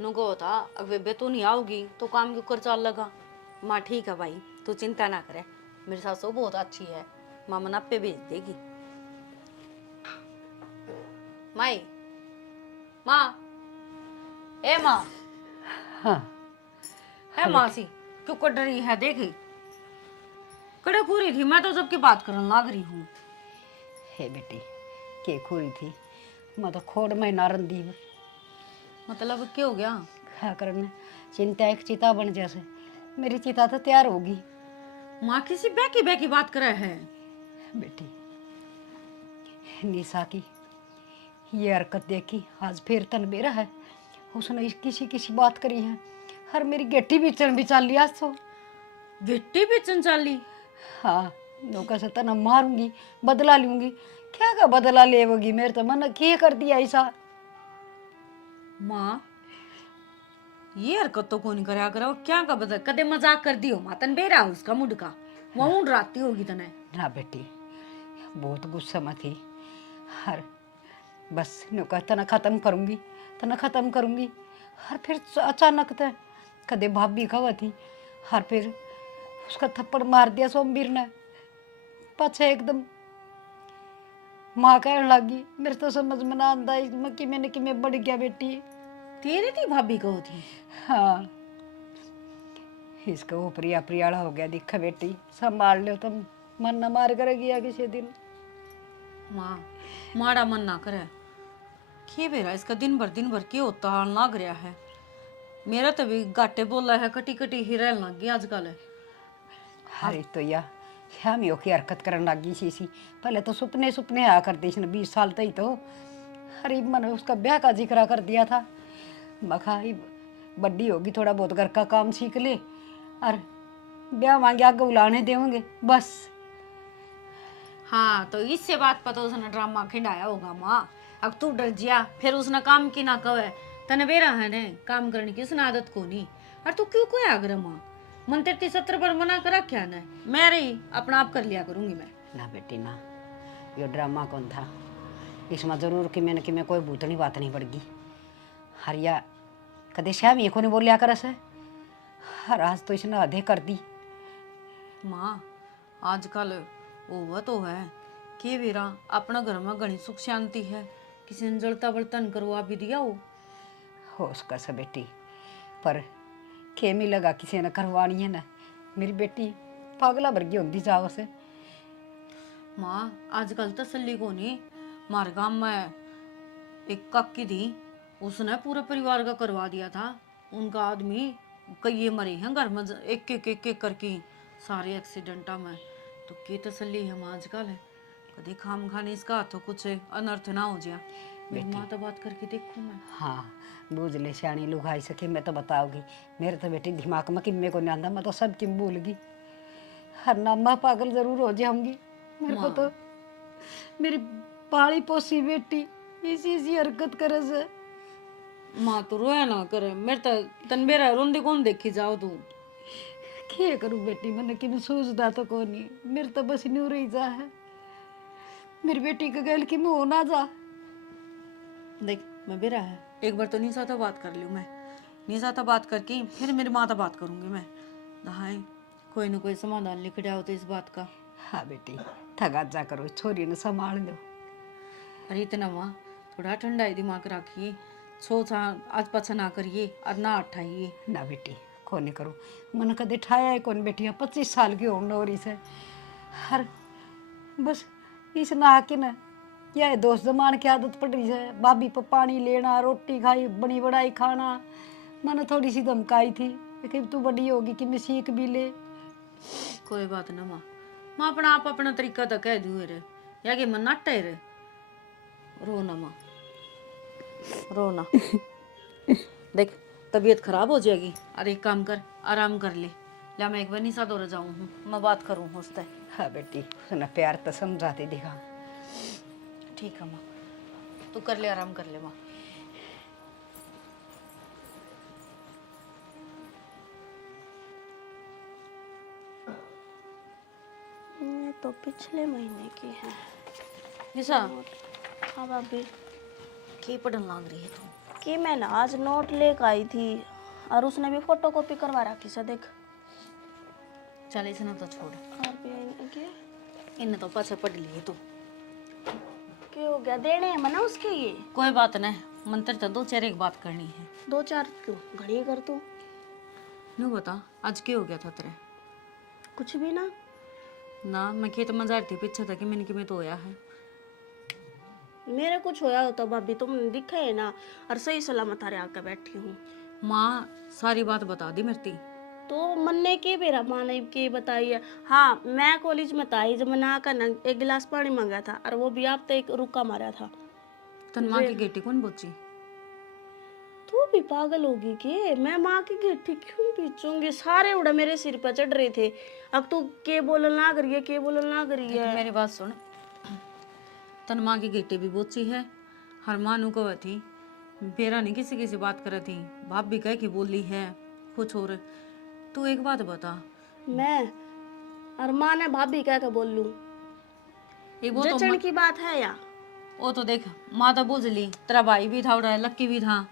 नुको था अब बेबे तू नहीं आओगी तो काम क्यों कर चल लगा। माँ ठीक है भाई तू चिंता ना करे। मेरी सासू बहुत अच्छी है। माँ मना पे भेज देगी। माई माँ ए माँ हाँ है मासी क्यों कट रही है? देखी कड़े खूरी थी मैं तो जब की बात करने लग रही हूँ। हे बेटी के खोरी थी मैं तो खोड़ महीना रंदी में। मतलब क्या हो गया? क्या करने चिंता एक चिता बन जैसे मेरी चिता तो तैयार होगी। माँ किसी बैकी बात करे है। बेटी निशा की ये हरकत देखी आज फिर तन बेरा है। उसने किसी किसी बात करी है। हर मेरी गेटी भी चल लिया सो गिट्टी बेचन चाली। हाँ नौका से तना मारूंगी बदला लूंगी। क्या का बदला लेवगी? मेरे तो मन क्या कर दिया ऐसा। माँ ये हरकत तो कौन करा करा क्या का बदल कदे मजाक कर दियो माँ तन बेरा उसका मुड का वहाँ राती होगी तने। ना बेटी बहुत गुस्सा में थी। हर बस नौका तना खत्म करूंगी हर फिर अचानक तो कदे भाभी खवा थी हर फिर उसका थप्पड़ मार दिया सोमवीर ने। पछे एकदम माँ कहने लगी मेरे तो समझ में ना आता इसमें कि मैं बढ़ गया बेटी। तेरी थी भाभी को थी। हाँ इसका वो प्रियाड़ा हो गया दिखा बेटी संभाल लो तुम मन न मार कर गया किसी दिन। माँ माड़ा मन ना करे के बेरा इसका दिन भर के होता हाल लग रहा है। मेरा तो भी गाटे बोला है कटी ही रहने लग गई आजकल। अरे तो या हम यो की हरकत करने लगी सी पहले तो सुपने आया करती इसने 20 साल तक ही तो। अरे मैंने उसका ब्याह का जिक्र कर दिया था। मखा बड्डी होगी थोड़ा बहुत घर का काम सीख ले और ब्याह मांगे आगे बुलाने देंगे बस। हाँ तो इससे बात पता उसने ड्रामा खिंडाया होगा माँ। अब तू डर जिया फिर उसने काम की ना कहे तने बेरा है ने काम करने की उसने आदत को नहीं। और तू क्यों कोई आग्रह माँ मन 33 पर मना करा क्या न मैं रही अपना आप कर लिया करूंगी मैं। ना बेटी ना ये ड्रामा कौन था इसमें जरूर कि मैं कोई भूतनी बात नहीं पड़गी। हरिया कदे श्यामी को नहीं बोलिया कर से। हर आज तो इसने आधे कर दी। माँ आजकल वो तो है कि वीरा अपना घर में घनी सुख शांति है, किसी ने जलता बर्तन करवा भी दिया हो उसका से बेटी, पर खेमी लगा किसी ने करवानी है ना। मेरी बेटी पागला वर्गी होती जाओ से। माँ आजकल तसल्ली को नहीं। हमारे गांव में एक काकी थी, उसने पूरे परिवार का करवा दिया था। उनका आदमी कई मरे हैं घर में एक करके सारे एक्सीडेंटा में। तो की तसल्ली है माँ आजकल है, कभी खाम खाने इसका हाथों कुछ अनर्थ ना हो जाए। मेरी माँ तो बात करके देखूँ मैं। हाँ बूझ ले सियाणी लुगाई सके, मैं तो बताओगी। मेरे तो बेटी दिमाग में किम्मे को नहीं आंदा, मैं तो सब किम भूल गई। हर नामा पागल जरूर हो जाऊंगी। मेरे को तो मेरी पाली पोसी बेटी इसी हरकत करे से। माँ तो रोया ना करे, मेरे तो तनबेरा रोंदी कौन देखी जाओ तू। क्या करूं बेटी, मैंने कि सोचता तो कौन नहीं। मेरे तो बस न्यू रही जा है। मेरी बेटी का गैल कि मैं हो ना जा। देख मैं बेरा है, एक बार तो निशा तो बात कर लूँ मैं। निशा तो बात करके फिर मेरी माँ तो बात करूंगी मैं। हाय कोई ना कोई समाधान लिख जाओ तो इस बात का। हाँ बेटी थगा जा करो, छोरी ने संभाल लो। अरे इतना माँ थोड़ा ठंडा ही दिमाग रखिए, सोचा आज पाछा ना करिए और ना उठाइए। ना बेटी कौन नहीं करूँ, मन कदे ठाया है कौन बेटी। 25 साल की होने हो रही से। हर बस इस ना के ना यह दोस्त जमान की आदत पड़ रही है। भाभी पर पानी लेना, रोटी खाई बनी बढ़ाई खाना। मैंने थोड़ी सी धमकाई थी कि तू बड़ी होगी कि मैं सीख भी ले। कोई बात ना माँ, माँ अपना आप अपना तरीका तो कह दूँ रे, या कि मन नाटा है रे। रो ना माँ, रो ना। देख तबीयत खराब हो जाएगी और एक काम कर, आराम कर ले। या मैं एक बार निशा दौड़ जाऊँ हूँ, मैं बात करूँ उससे। हाँ बेटी उसने प्यार तो समझाते दिखा। ठीक है माँ, तू कर ले, आराम कर ले माँ। ये तो पिछले महीने की है। निशा हाँ भाभी, की पढ़न लग रही है तू? कि मैं ना आज नोट लेकर आई थी और उसने भी फोटो कॉपी करवा रखी से। देख चल इसे ना तो छोड़, RBI ने के इन्हें तो पाछे पढ़ लिए तू। क्या हो गया, देने हैं मना उसके ये। कोई बात नहीं, मंत्र तो दो चार एक बात करनी है। 2-4 क्यों घड़ी कर तू। नू बता आज क्या हो गया था तेरे? कुछ भी ना। ना मैं खेत में जा रही थी, पीछे था कि मैंने कि मैं तो होया है। मेरे कुछ होया होता भाभी, तुमने दिखा है ना, और सही सलामत हारे आकर बैठी हूँ। माँ सारी बात बता दी मेरी। तो मन ने के मेरा माँ ने के बताई है। हाँ मैं कॉलेज में था, जब मैंने आकर ना एक गिलास पानी मांगा था और वो भी आप तो एक रुका मारा था। तन माँ की गेटी कौन बोची? तू भी पागल होगी के? मैं माँ की गेठी क्यों पीछूंगी? सारे उड़ा मेरे सिर पर चढ़ रहे थे। अब तू के बोलना ना करिए, के बोलना ना करिए। मेरी बात सुन, तन माँ की गेटी भी बोची है। हर मानू को थी बेरा नहीं किसी किसी बात कर थी, बाप भी कह के बोली है कुछ और। तू एक बात बता, मैं और माँ ने भाभी कह के बोल लूं, एक वो तो जचन की बात है या? वो तो देख माँ तो बूझ ली, तेरा भाई भी था उड़ा लक्की भी था,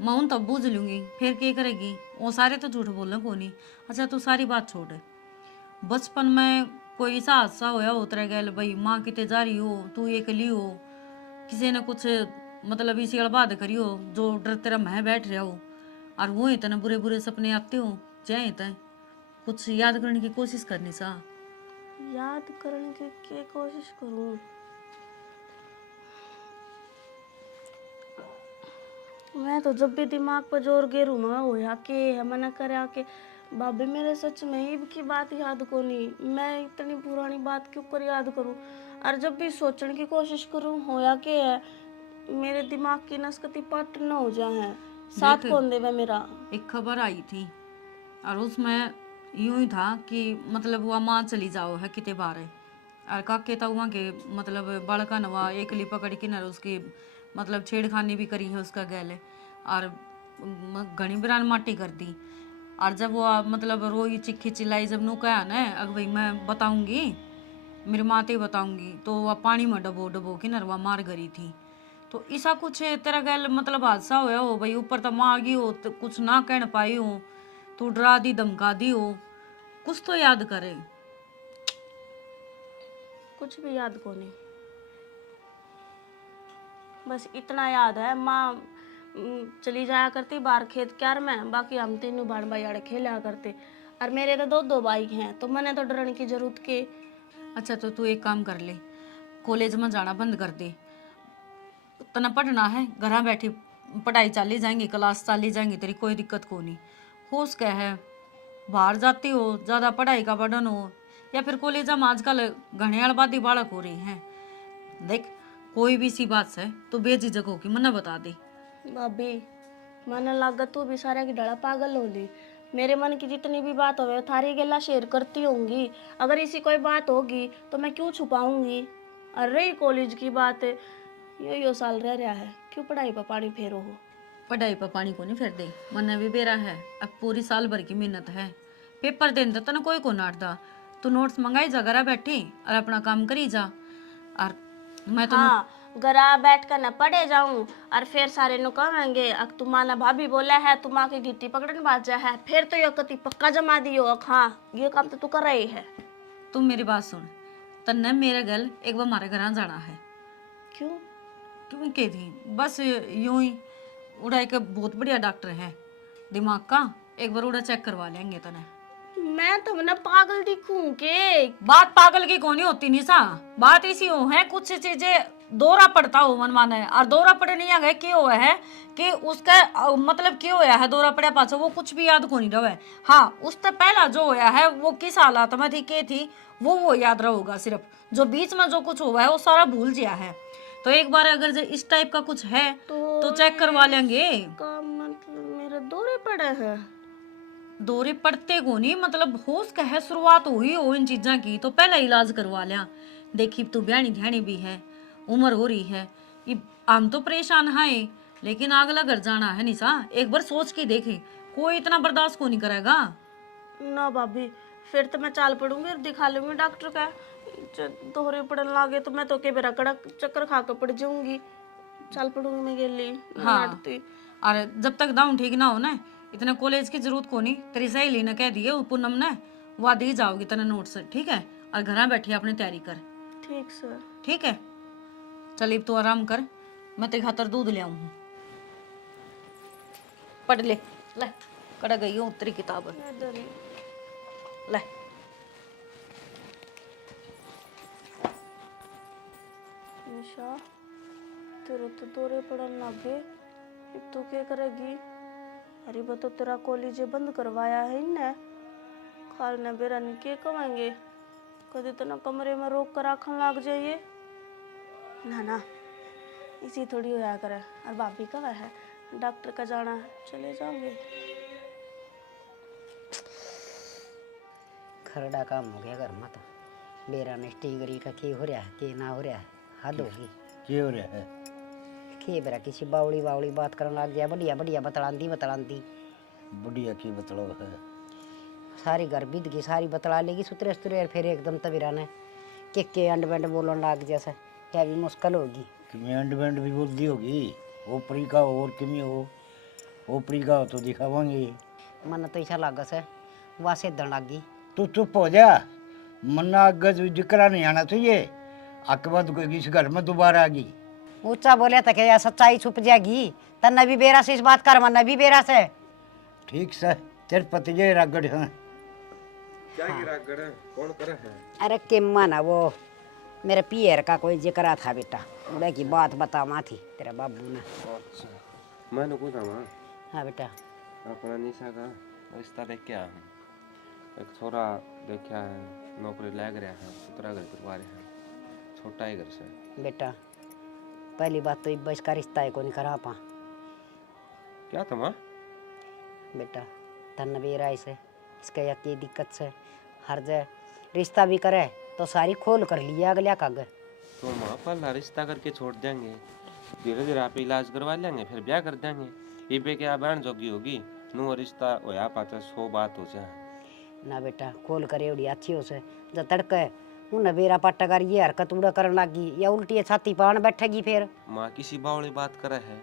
मैं उन तब बूझ लूंगी, फिर क्या करेगी? वो सारे तो झूठ बोलना को नहीं। अच्छा तू सारी बात छोड़, बचपन में कोई ऐसा हादसा होया उतरे गए भाई, माँ कितने जा रही हो, तू अकेली हो, किसी ने कुछ मतलब इसी बात करी हो जो डर तेरा मैं बैठ रहा हो, और वो इतने बुरे बुरे सपने आते हो चाहे तय कुछ याद करने की कोशिश करनी सा। याद करने की क्या कोशिश करूं? मैं तो जब भी दिमाग पर जोर गेरू मैं होया के मना करे के भाभी मेरे सच में ईब की बात याद को नहीं। मैं इतनी पुरानी बात क्यों कर याद करूं? और जब भी सोचने की कोशिश करूं होया के है मेरे दिमाग की नसकती पट न हो जाए। साथ कौन देवे मेरा? एक खबर आई थी और उसमें यूं ही था कि मतलब वह माँ चली जाओ है किते बारे, और काके तो वहाँ के मतलब बड़का नवा एकली पकड़ के न उसकी मतलब छेड़खानी भी करी है उसका गैले, और घनी बिरान माटी कर दी। और जब वो मतलब रोई चिक्की चिल्लाई, जब नू कहा ना अगर भाई मैं बताऊंगी मेरी माँ ते बताऊंगी, तो वह पानी में डबो डबो के नरवा मार गई थी। तो ऐसा कुछ तेरा गैल मतलब हादसा होया हो भाई, ऊपर तो माँ आ गई हो तो कुछ ना कह पाई हो, तू डरा दी धमका दी हो, कुछ तो याद करे। कुछ भी याद को नहीं, बस इतना याद है माँ चली जाया करती बाहर खेत क्यार में, बाकी हम तीनों भाई भाई खेला करते। और मेरे तो दो बाइक हैं, तो मैंने तो डरने की जरूरत के। अच्छा तो तू एक काम कर ले, कॉलेज में जाना बंद कर दे, तना पढ़ना है घर बैठी पढ़ाई चाली जाएंगी, क्लास चाली जाएंगी, तेरी कोई दिक्कत को नहीं। हो सके है बाहर जाती हो, ज़्यादा पढ़ाई का बर्डन हो, या फिर कॉलेज में आजकल घने आबादी बालक हो रही हैं। देख कोई भी सी बात से तो बेझिझक होगी मना बता दे। भाभी मन लगा तू भी सारे की डड़ा पागल हो ली। मेरे मन की जितनी भी बात होवे थारी गेला शेयर करती होंगी, अगर इसी कोई बात होगी तो मैं क्यों छुपाऊंगी। और रही कॉलेज की बात, यो साल रह रहा है, क्यों पढ़ाई पर पानी फेरो हो। पढ़ाई पर पानी को नहीं फेर दे, मन भी बेरा है, अब पूरी साल भर की मेहनत है, पेपर देने तो तना कोई को नाटदा, तू नोट्स मंगाई जा घर बैठी और अपना काम करी जा। और मैं तो हाँ गरा बैठ कर न पढ़े जाऊं और फिर सारे नु कहेंगे अक तुम्हारा भाभी बोला है तुम आके गिट्टी पकड़न बाजा है, फिर तो यो कति पक्का जमा दियो। हाँ ये काम तो तू कर रही है। तुम मेरी बात सुन, तन्ने मेरे गल एक बार हमारे घर जाना है। क्यों? क्यों के थी बस यूं ही, उड़ा एक बहुत बढ़िया डॉक्टर है दिमाग का, एक बार उड़ा चेक करवा लेंगे तने। मैं तुमने पागल दिखूं के? बात पागल की कौन होती निशा, बात इसी हो है कुछ चीजें दौरा पड़ता हो मन माने, और दौरा पड़े नहीं आ गए क्यों हुआ है कि उसका मतलब क्यों होया है दौरा पड़े पाछो वो कुछ भी याद को नहीं रहे। हाँ उससे पहला जो होया है वो किस हालात में थी के थी वो याद रहेगा, सिर्फ जो बीच में जो कुछ हुआ है वो सारा भूल गया है। तो एक बार अगर इस टाइप का कुछ है तो चेक करवा लेंगे। का मतलब मेरे दौरे पड़े हैं? दौरे पड़ते को नहीं, मतलब होश का है शुरुआत हुई हो इन चीजा की तो पहला इलाज करवा लिया। देखी तू ब्याणी ध्यानी भी है, उम्र हो रही है, ये हम तो परेशान हैं लेकिन अगला घर जाना है निशा, एक बार सोच के देखे, कोई इतना बर्दाश्त को नहीं करेगा। ना भाभी फिर तो मैं चाल पड़ूंगी और दिखा लूंगी डॉक्टर का। दोहरे पड़न लागे तो मैं तो के बेरा कड़क चक्कर खा कर पड़ जाऊंगी, चाल पड़ूंगी मैं गेली। हाँ और जब तक दाऊं ठीक ना हो ना, इतना कॉलेज की जरूरत को नहीं, तेरी सहेली ने कह दिए पूनम ने वह दी जाओगी तेना नोट्स, ठीक है? और घर बैठी अपनी तैयारी कर। ठीक सर। ठीक है चल अब तो आराम कर, मैं तेरे खातर दूध ले आऊं, पढ़ ले, ले कड़ा गई हूँ तेरी किताब, ले। निशा तेरे तो दौरे पड़न लगे, अब तू क्या करेगी? अरे बतो तेरा कॉलेज बंद करवाया है इनने, खाल ने बेरा ने के कमाएंगे, कभी तो ना कमरे में रोक कर आखन लग जाइए। ना ना इसी थोड़ी होया करे। और भाभी कब है डॉक्टर का जाना है, चले जाओगे? खरड़ा काम हो गया घर में तो, बेरा ने स्टीगरी का की हो रहा है के ना हो रहा है, हद होगी। क्या हो रहा है? के बेरा किसी बावड़ी बावड़ी बात करने लग गया, बढ़िया बढ़िया बतलांदी बढ़िया की बतलो है, सारी घर बीत गई, सारी बतला लेगी सुतरे सुतरे, फिर एकदम तबीरा ने के अंड बंड बोलन लग जैसे, क्या भी मुश्किल होगी। किमें अंड बैंड भी बोल दी होगी, ओपरी का हो और किमें हो, ओपरी का हो तो दिखावांगे। मन तो ऐसा लगा से वासे दन लग गई। तू चुप हो जा, मन्ना अगज जिक्रा नहीं आना चाहिए, अकबत इस घर में दोबारा आ गई। ऊंचा बोले तो क्या सच्चाई छुप जाएगी, तन्ने भी बेरा से इस बात कर, मन भी बेरा से। ठीक से तेरे पति जे रागड़ है। क्या गिरा गड़ कौन करे है? अरे किम्मा ना वो मेरे पियर का कोई जिक्र था बेटा, उड़े की बात बतावा थी तेरे बाबू ने। अच्छा मैंने पूछा माँ हाँ बेटा। अपना निशा का रिश्ता देख के आया हूँ, एक छोरा देखा है, नौकरी लग रहा है, उतरा घर करवा रहे हैं, छोटा ही घर से। बेटा पहली बात तो इब्बा इसका रिश्ता है को नहीं करा पा। क्या था माँ? बेटा तन बेरा इसे इसका या की दिक्कत से हर जगह रिश्ता भी करे तो सारी खोल कर लिया अगला कागज। तो माँ पहला रिश्ता करके छोड़ देंगे, धीरे धीरे आप इलाज करवा लेंगे, फिर ब्याह कर देंगे, ये पे क्या बहन जोगी होगी, नू रिश्ता होया पाता 100 बात हो जाए। ना बेटा खोल करे उड़ी अच्छी हो से, जब तड़के उन्हें बेरा पाटा कर ये हरकत उड़ा करने लगी या उल्टी छाती पान बैठेगी फिर। माँ किसी बावली बात करे है,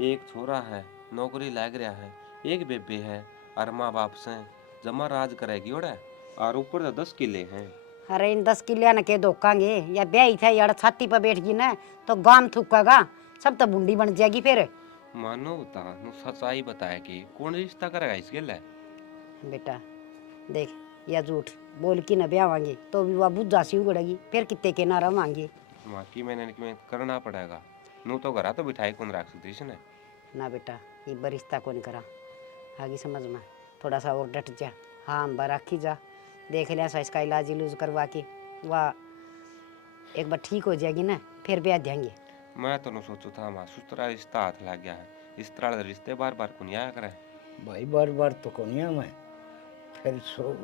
एक छोरा है नौकरी लग रहा है, एक बेबे है और माँ बाप से जमा राज करेगी ओड़े और ऊपर तो 10 किले हैं। अरे इन 10 किलिया ने के धोखांगे या ब्याही थे यार छाती पर बैठ गई ना तो गाम थूकेगा, सब तो बूंदी बन जाएगी फिर। मानो बता नु सच्चाई बताए कि कौन रिश्ता करेगा इसके लिए। बेटा देख या झूठ बोल की न ब्यावांगे तो भी वह बुद्धा सी उगड़ेगी फिर कितने के ना रवांगे। माँ की मैंने करना पड़ेगा, नू तो घरा तो बिठाई कौन रख सकती इसने। ना बेटा ये बरिश्ता कौन करा आगे समझ में, थोड़ा सा और डट जा। हाँ हम रखी जा, देख लिया सा इसका इलाज इलूज करवा के वह एक बार ठीक हो जाएगी ना फिर ब्याह देंगे। मैं तो न सोचू था माँ सुतरा रिश्ता हाथ लग गया है, इस तरह के रिश्ते बार बार कुनिया करे। भाई बार बार तो कोनिया में फिर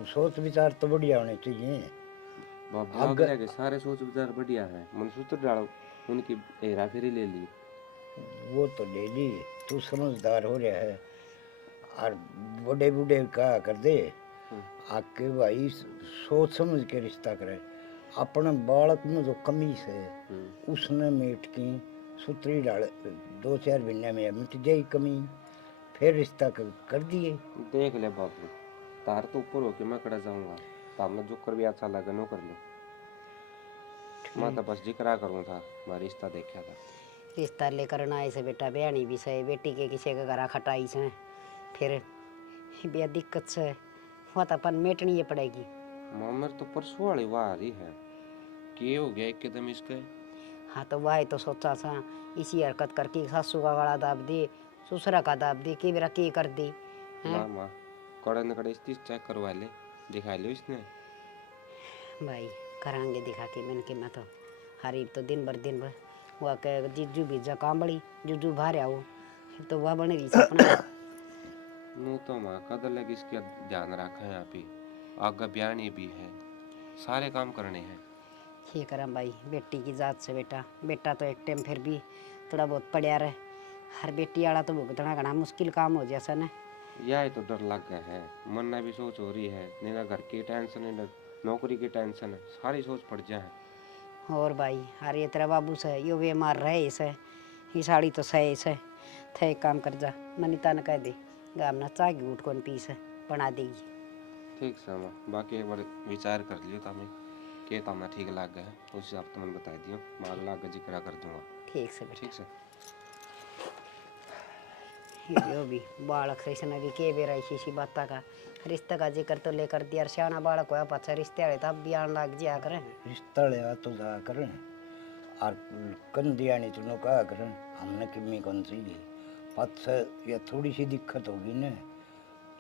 सोच विचार तो बढ़िया होने चाहिए। अगले के सारे सोच विचार बढ़िया है, मन सूत्र डालो उनकी हेरा फेरी ले ली। वो तो ले ली, तू समझदार हो रहा है और बड़े बूढ़े कहा कर दे आके भाई सोच समझ के रिश्ता करे। अपने बालक में जो कमी है उसने मेट की सूत्री डाल 2-4 महीने में मिट जाए कमी, फिर रिश्ता कर दिए। देख ले बाबू तार तो ऊपर होके मैं कड़ा जाऊंगा, तामने जो कर भी अच्छा लगे नो कर लो। मैं तो बस जिक्रा करूँ था, मैं रिश्ता देखा था। रिश्ता लेकर ना ऐसे बेटा ब्याहनी भी से बेटी के किसी के घर खटाई से फिर ब्याह दिक्कत से वह तो अपन मेटनी ये पड़ेगी। मामर तो परसों वाली वाह रही है कि हो गया एकदम इसके। हाँ तो वह तो सोचा सा इसी हरकत करके सासू का गला दाब दी ससुरा का दाब दी कि मेरा की कर दी। ना माँ कड़े न कड़े स्थिति चेक करवा ले, दिखा लो इसने। भाई करांगे दिखा के मैंने कि मैं तो हरी तो दिन भर वह कह जीजू बीजा कांबड़ी जीजू बाहर आओ तो वह बने रही सपना। नू तो माँ कदर लगी इसके ध्यान रखा है यहाँ पे, आगे ब्यानी भी है, सारे काम करने हैं। ये करा भाई बेटी की जात से बेटा, बेटा तो एक टाइम फिर भी थोड़ा बहुत पढ़िया रहे, हर बेटी वाला तो भुगतना घना मुश्किल काम हो जैसा न। यह तो डर लग गया है, मन में भी सोच हो रही है, नहीं ना घर की टेंशन है ना नौकरी की टेंशन है, सारी सोच पड़ जाए। और भाई अरे तेरा बाबू से यो वे मार रहे इसे ये साड़ी तो सही से थे एक काम कर जा मनीता ने कह दे गाम ना चाह की उठ कौन पीस बना देगी। ठीक से माँ बाकी एक बार विचार कर लियो तमें के तमना ठीक लग गया है उस हिसाब से मैंने बता दियो, मैं अगला आगे जिक्र कर दूंगा। ठीक से बेटा ठीक से यो भी बालक से इसने भी के बेरा इसी बात का रिश्ते का जिक्र तो लेकर दिया सियाना बालक होया पाछा रिश्ते वाले तब भी आन लग जा करें। रिश्ता लिया तो जा करें और कन दिया नहीं तुमने कहा करें हमने किम्मी कौन सी दी पत या थोड़ी सी दिक्कत होगी ना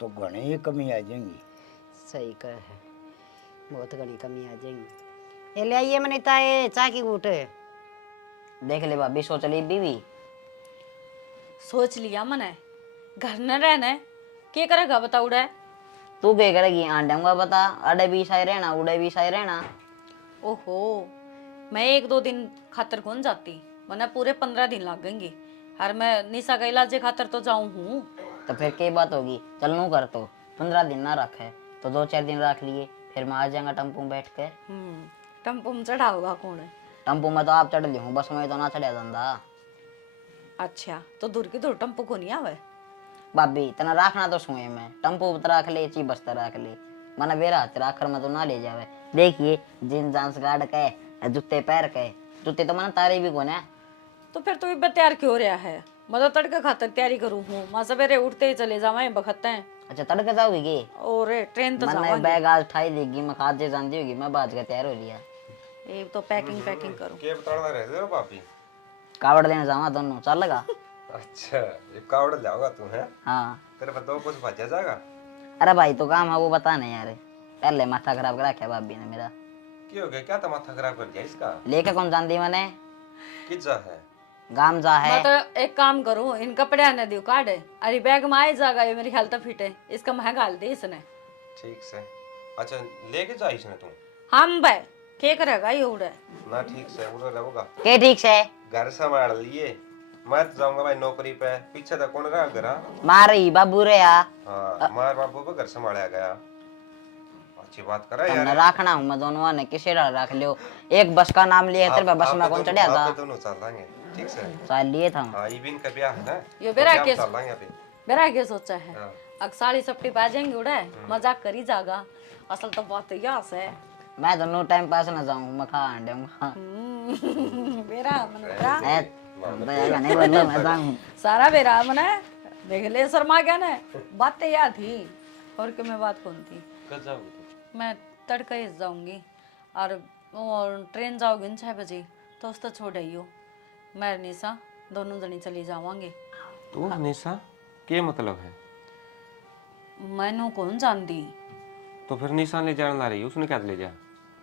तो घने ही कमी आ जाएंगी। सही कह है बहुत घनी कमी आ जाएंगी। ये ले आइए मनीता ये चाय की घूट देख ले भाभी सोच ली बीवी। सोच लिया मैंने घर न रहना क्या करेगा बता उड़ा। तू क्या करेगी आंडा बता, अड़े भी सही रहना उड़े भी सही रहना। ओहो मैं 1-2 दिन खातर कौन जाती, वरना पूरे 15 दिन लगेंगे और मैं निशा का इलाज खातर तो जाऊं हूँ। तो फिर क्या बात होगी, चल नू कर तो 15 दिन ना रखे तो 2-4 दिन रख लिए, फिर मैं आ जाऊंगा टम्पू में बैठ के। टम्पू में चढ़ा होगा कौन है? टम्पू में तो आप चढ़ ली हूँ, बस में तो ना चढ़ा धंधा। अच्छा तो दूर की दूर टम्पू को नहीं आवे। भाभी तना रखना तो सुए में टम्पू पर रख ले ची बस्ता रख ले मना बेरा तेरा आखिर में तो ना ले जावे। देखिए जींस जांस गाड़ के जूते पैर के जूते तो मना तारे भी कौन है। तो फिर तू भी तैयार क्यों रहा है? मैं तो तड़के खातर तैयारी करूँ हूँ, मैं सवेरे उठते ही चले जावे बखते हैं। अच्छा तड़के जाओगी और ट्रेन तो मैंने जावांगे। बैग आज उठाई देगी मैं खाद जे जानती होगी मैं बाज के तैयार हो लिया। एक तो पैकिंग करूँ। के बताना रहे हो भाभी? कावड़ देने जावा दोनों चल लगा। अच्छा ये कावड़ जाओगा तू है? हाँ तेरे पर दो कुछ बचा जाएगा। अरे भाई तो काम है वो बता नहीं यार, पहले माथा खराब करा क्या भाभी ने मेरा। क्यों हो गया, क्या तो माथा खराब कर दिया इसका? लेके कौन जानती मैंने किस जा है? गाम जा है। मैं तो एक काम करूँ इन कपड़े आने दियो काट अरे बैग में आई जाएगा ये मेरी हेल्थ फिट है इसका महंगा डाल दे इसने। ठीक से अच्छा लेके जा इसने तू? हम भाई क्या करेगा ये उड़े ना ठीक से उधर रहोगा के ठीक से घर संभाल लिए, मैं तो जाऊंगा भाई नौकरी पे, पीछे तक कौन रहा घर? मारी बाबू रे या हाँ मार बाबू पे घर संभाला गया। अच्छी बात करा तुमने यार। राखना हूँ मैं दोनों ने किसे रख लियो। एक बस का नाम लिया तेरे बस में कौन चढ़िया था? आप दोनों चल लेंगे ठीक से। साल लिए था। हाँ इबिन का ब्याह है ना, ये तो बेरा ब्याह में के चल लेंगे अभी। मेरा क्या सोचा है हाँ। अग साड़ी सपटी पा जाएंगे उड़ा मजाक करी जागा असल तो बात यास है मैं दोनों टाइम पास ना जाऊँ, मैं खा दूंगा। बेरा मन बेरा नहीं बोलो मैं जाऊँ। सारा बेरा मन देख ले शर्मा गया ना बात याद थी और कि मैं बात कौन थी। कब जाओगे तुम? मैं तड़के ही जाऊंगी और ट्रेन जाओगी 6 बजे तो उस तो छोड़ आइयो मैं और निशा दोनों जनी चली जावांगे। तू निशा क्या मतलब है? मैनू कौन जानती तो फिर निशा ले जाने ला रही है, उसने क्या ले जा?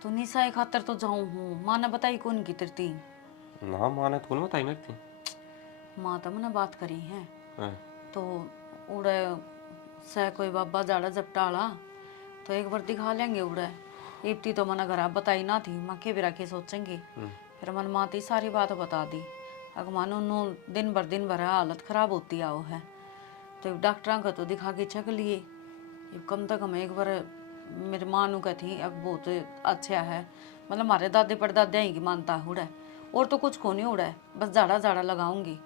तो निशा एक खातर तो जाऊं हूँ माँ ने बताई कौन की तिरती ना माने तो कौन बताई मैं थी? माँ तो मैंने बात करी है हाँ। तो उड़े से कोई बाबा जाड़ा जपटाला तो एक बार दिखा लेंगे उड़े इप्ती तो मैंने घर बताई ना थी माँ के बिरा के सोचेंगे फिर मन माँ ती सारी बात बता दी अगर मानो नो दिन भर हालत खराब होती आओ है तो डॉक्टर का तो दिखा के चक लिए कम से कम एक बार मेरी माँ नु कहती अब बहुत अच्छा है मतलब हमारे दादे परदादे ही की मानता उड़ा और तो कुछ को नहीं उड़ा बस जाड़ा जाड़ा लगाऊंगी।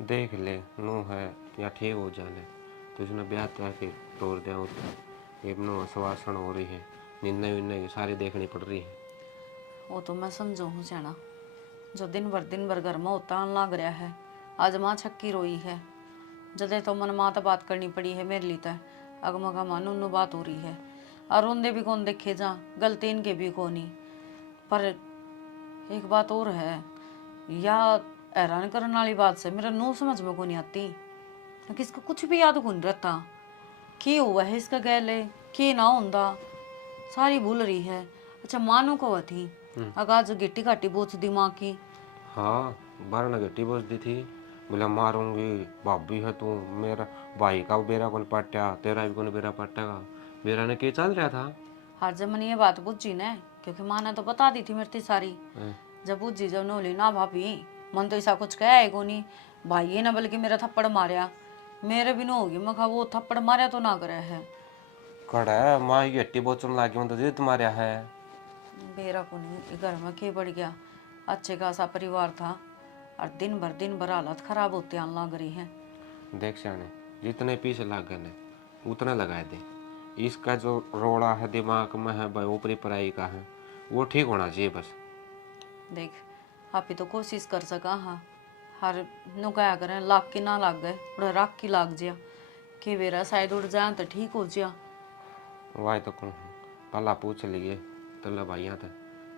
देख ले नू है या ठीक हो जाने तो इसने ब्याह तय के तोड़ दिया उसको। ये नो आश्वासन हो रही है, निन्ने विन्ने की सारी देखनी पड़ रही है। वो तो मैं समझो हूँ जाना जो दिन भर घर में होता लग रहा है आज माँ छक्की रोई है जदे तो मन माँ तो बात करनी पड़ी है मेरे लिए तो अगमगा मानो नु बात हो रही है और उनदे भी कौन देखे जा गलती इनके भी कोनी पर एक बात और है या हैरान करने वाली बात से मेरा नो समझ में को नहीं आती किसको कुछ भी याद को नहीं रहता की हुआ है इसका गैले की ना होंदा सारी भूल रही है। अच्छा मानो को थी अगाज गिट्टी घाटी बोच दी माँ की। हाँ बारह ने गट्टी बोझ दी थी, बोला मारूंगी भाभी है तू, मेरा भाई का बेरा कौन पट्टा तेरा भी कौन बेरा पट्टेगा। बेरा ने क्या चल रहा था? हर जब मैंने ये बात पूछी ना क्योंकि माँ ने तो बता दी थी मेरी सारी जब पूछी जब नोली ना भाभी मन तो ऐसा कुछ कहा है को नहीं भाई ने बल्कि मेरा थप्पड़ मारा मेरे भी ना होगी मैं कहा वो थप्पड़ मारा तो ना करे है कड़ा माँ की गट्टी बोचन लागी मतलब जिद मारा है। बेरा को नहीं घर में के बढ़ गया अच्छे खासा परिवार था और दिन भर हालत खराब होते आने लग रही है। देख सियाने जितने पीछे लग गए उतने लगाए दे। इसका जो रोड़ा है दिमाग में है भाई ऊपरी पढ़ाई का है वो ठीक होना चाहिए बस। देख आप ही तो कोशिश कर सका हाँ हर नु क्या करें लाग की ना लाग गए उड़ा राख की लाग जिया के बेरा शायद उड़ जाए तो ठीक हो जिया। वाई तो कहूँ पहला पूछ लिए तो भाइया था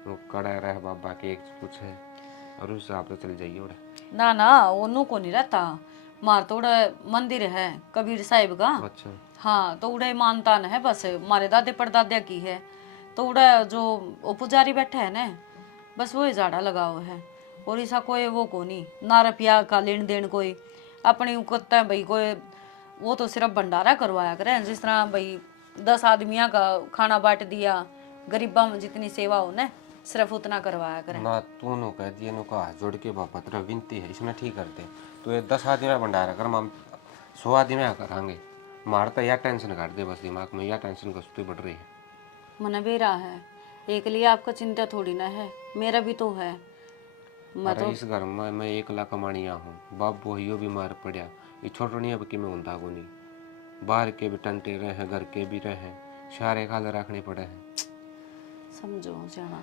वो कड़ा रहे बाबा के एक पूछे और उस हिसाब से चल जाइए उड़े। ना ना वो नु को नहीं रहता मार तो उड़ा मंदिर है कबीर साहिब का। अच्छा हाँ तो उड़े मानता न है बस मारे दादे परदादे की है तो उड़ा जो वो पुजारी बैठा है ना बस वही झाड़ा लगाओ है और ऐसा कोई वो को नहीं ना रुपया का लेन देन कोई अपनी उकता है भाई कोई वो तो सिर्फ भंडारा करवाया करे जिस तरह भाई 10 आदमियों का खाना बांट दिया गरीबा में जितनी सेवा हो ना सिर्फ उतना करवाया करे। ना तू नो कह दिए नो का जोड़ के बाबा तेरा विनती है इसने ठीक कर दे तो ये 10 आदमी में भंडारा कर हम 100 आदमी में करांगे मारता या टेंशन काट दे बस दिमाग में या टेंशन कसती बढ़ रही है। मन बेरा है एक लिए आपका चिंता थोड़ी ना है मेरा भी तो है। मैं अरे तो इस घर में मैं 1 लाख कमानिया हूँ बाप वही बीमार पड़ा ये छोटो नहीं अब कि मैं उन्दा को नहीं बाहर के भी टंटे रहे घर के भी रहे सारे खाल रखने पड़े हैं। समझो जाना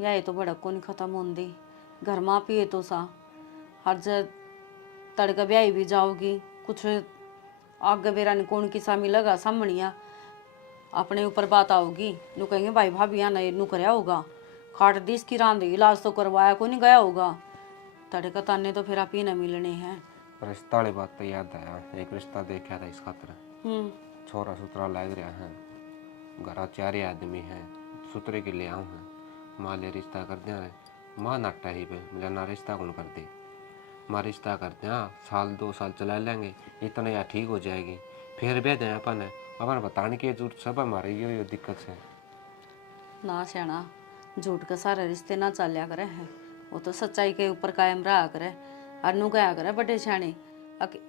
या तो बड़ा को नहीं खत्म होंदी घर में पिए तो सा हर जगह तड़का ब्याई भी जाओगी कुछ आगे बेरा ने कौन किसा मिलेगा सामनिया अपने ऊपर बात आओगी नु कहेंगे भाई भाभी यहाँ नहीं नु कराया होगा खाट दी इसकी रांध इलाज तो करवाया को नहीं गया होगा तड़का ताने तो फिर आप ही न मिलने हैं। रिश्ता वाली बात तो याद आया एक रिश्ता देखा था इस खातर छोरा सुतरा लग रहा है घर 4 आदमी हैं सुतरे के ले आऊँ हैं माँ ले रिश्ता कर दिया माँ नाटा ही पे मुझे ना रिश्ता कौन कर दे माँ रिश्ता करते हैं 1-2 साल चला लेंगे इतना या ठीक हो जाएगी फिर भी दें अपन बताने की जरूरत सब हमारी ये दिक्कत है ना सियाना झूठ का सारे रिश्ते ना चलिया करे हैं वो तो सच्चाई के ऊपर कायम रहा करे और नु क्या करे बड़े सियाने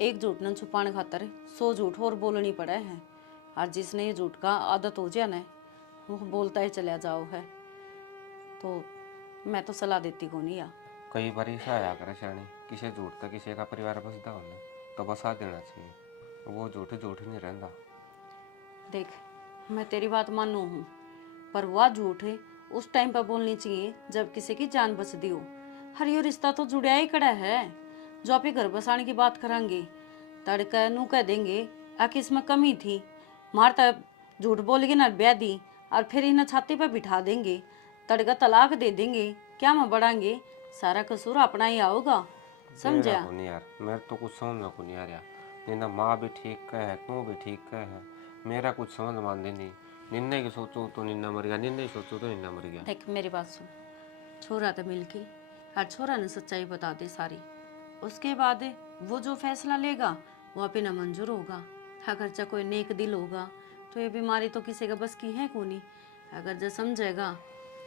एक झूठ न छुपाने खातर 100 झूठ और बोलनी पड़े हैं और जिसने ये झूठ का आदत हो जाए ना वो बोलता ही चला जाओ है, तो मैं तो सलाह देती को नहीं। या कई बार ऐसा आया करे शानी, किसी झूठ तक किसी का परिवार बसता हो ना, तो बसा देना चाहिए। वो झूठ झूठ नहीं रहता। देख, मैं तेरी बात मानू हूँ, पर वह झूठ है उस टाइम पर बोलनी चाहिए जब किसी की जान बचती हो। हर यो रिश्ता तो जुड़िया ही कड़ा है। जो आप ही घर बसाने की बात करांगे, तड़का नू कह देंगे आखिर इसमें कमी थी, मारता झूठ बोलेगी ना ब्याह दी, और फिर इन्हें छाती पर बिठा देंगे, तड़का तलाक दे देंगे, क्या में बढ़ाएंगे, सारा कसूर अपना ही आओगा। समझा? मेरा को नहीं यार, मेरे तो कुछ समझ में को नहीं आ रहा। निन्ना माँ भी ठीक कह है, तू भी ठीक कह है, मेरा कुछ समझ मान नहीं। निन्ने की सोचो तो निन्ना मर गया, निन्ने की सोचो तो निन्ना मर गया। देख मेरी बात सुन, छोरा तो मिलके हर छोरा ने सच्चाई बता दे सारी, उसके बाद वो जो फैसला लेगा वो अपना मंजूर होगा। अगर जो कोई नेक दिल होगा तो ये बीमारी तो किसी का बस की है को नहीं। अगर जो समझेगा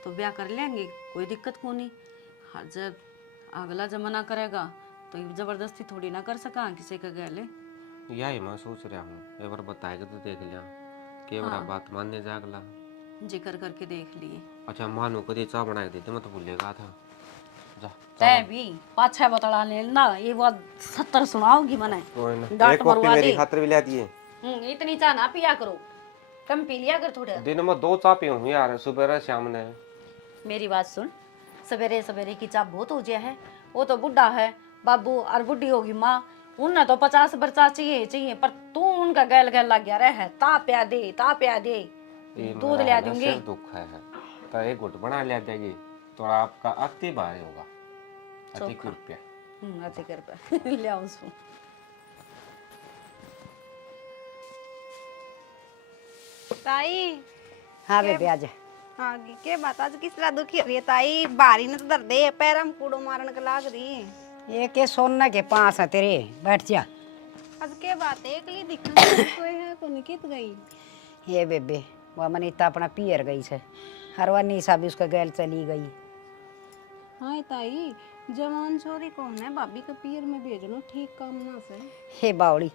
तो ब्याह कर लेंगे, कोई दिक्कत को नहीं। हर जब अगला जमाना करेगा तो ये जबरदस्ती थोड़ी ना कर सका किसी का गले। यही मैं सोच रहा हूँ, एक बार बताएगा तो देख लिया, के बड़ा बात मानने जागला। जिक्र करके देख लिए। अच्छा मानो कभी चाय बना के देते, मैं तो भूलेगा था। जा तै भी पाछा बतला लेना, ये बात 70 सुनाओगी मने। कोई ना, डांट एक कॉपी मरवा मेरी दे। खातिर भी ला दिए। इतनी चाह ना पिया करो, कम पी लिया कर थोड़ा। दिन में 2 चाय पीऊँ यार, सुबह शाम ने। मेरी बात सुन, सवेरे सवेरे की चाह बहुत हो गया है। वो तो बुढ़ा है बाबू और बुढ़ी होगी माँ, उन्हें तो 50 बरसा चाहिए, पर तू उनका गैल गैल लग गया रहे। ता प्या दे ये दूध मेरा ले ना दूंगी। सिर दुख है, तो एक घुट बना ले देगी तो आपका अति भारी होगा। अति कृपया। अति कर पे ले आओ उसको। ताई हाँ बेबे आज हाँ के बात आज किस तरह दुखी हो रही है ताई? बारी ने तो दर्द है, पैर में कूड़ो मारने के लाग रही। ये के सोना के पास है तेरे, बैठ जा। आज के बात है एकली दिखना कोई है को निकित गई। ये बेबे वह मनीता अपना पियर गई से, हरवा निशा भी उसका गैल चली गई। हाँ ताई, जवान छोरी कौन है भाभी का पियर में भेजनो ठीक काम ना से। हे बावड़ी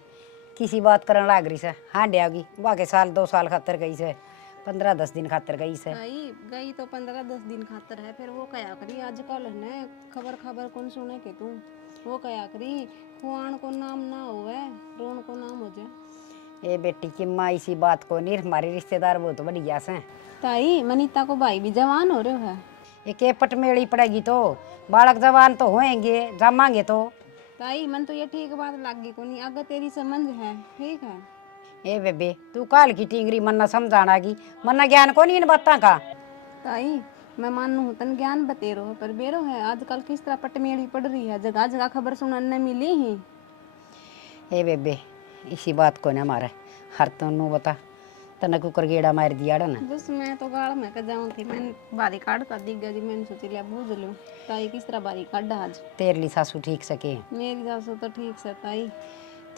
किसी बात करने लाग रही से, हाँ डगी बाके साल 2 साल खातर गई से, 15-10 दिन खातर गई से। ताई गई तो 15-10 दिन खातर है, फिर वो कया करी आजकल है खबर कौन सुने के तू, वो कया करी खुआन को नाम ना होवे रोन को नाम हो जाए। ये बेटी की माँ इसी बात को नहीं, हमारे रिश्तेदार बहुत बढ़िया से। ताई मनीता को भाई भी जवान हो रहे है। ये के पटमेड़ी पड़ेगी तो बालक जवान तो होएंगे, जमाएंगे तो। ताई मन तो ये ठीक बात लगी को नहीं, अगर तेरी समझ है ठीक है। ए बेबे तू काल की टिंगरी मन्ना समझाना की, मन्ना ज्ञान को नहीं इन बातों का। ताई मैं मानू तन ज्ञान बतेरो है, पर बेरो है आजकल किस तरह पटमेड़ी पड़ रही है, जगह जगह खबर सुनने मिली ही। ए बेबे इसी बात को ना मारे, हर तनु बता तना कुकर गेड़ा मार दिया ना। बस मैं तो गाड़ में के जाऊं थी, मैंने बारी काट कर दी गई, मैंने सोच लिया बूझ लूं ताई किस तरह बारी काट आज। तेरे लिए सासू ठीक सके, मेरी सासू तो ठीक से ताई।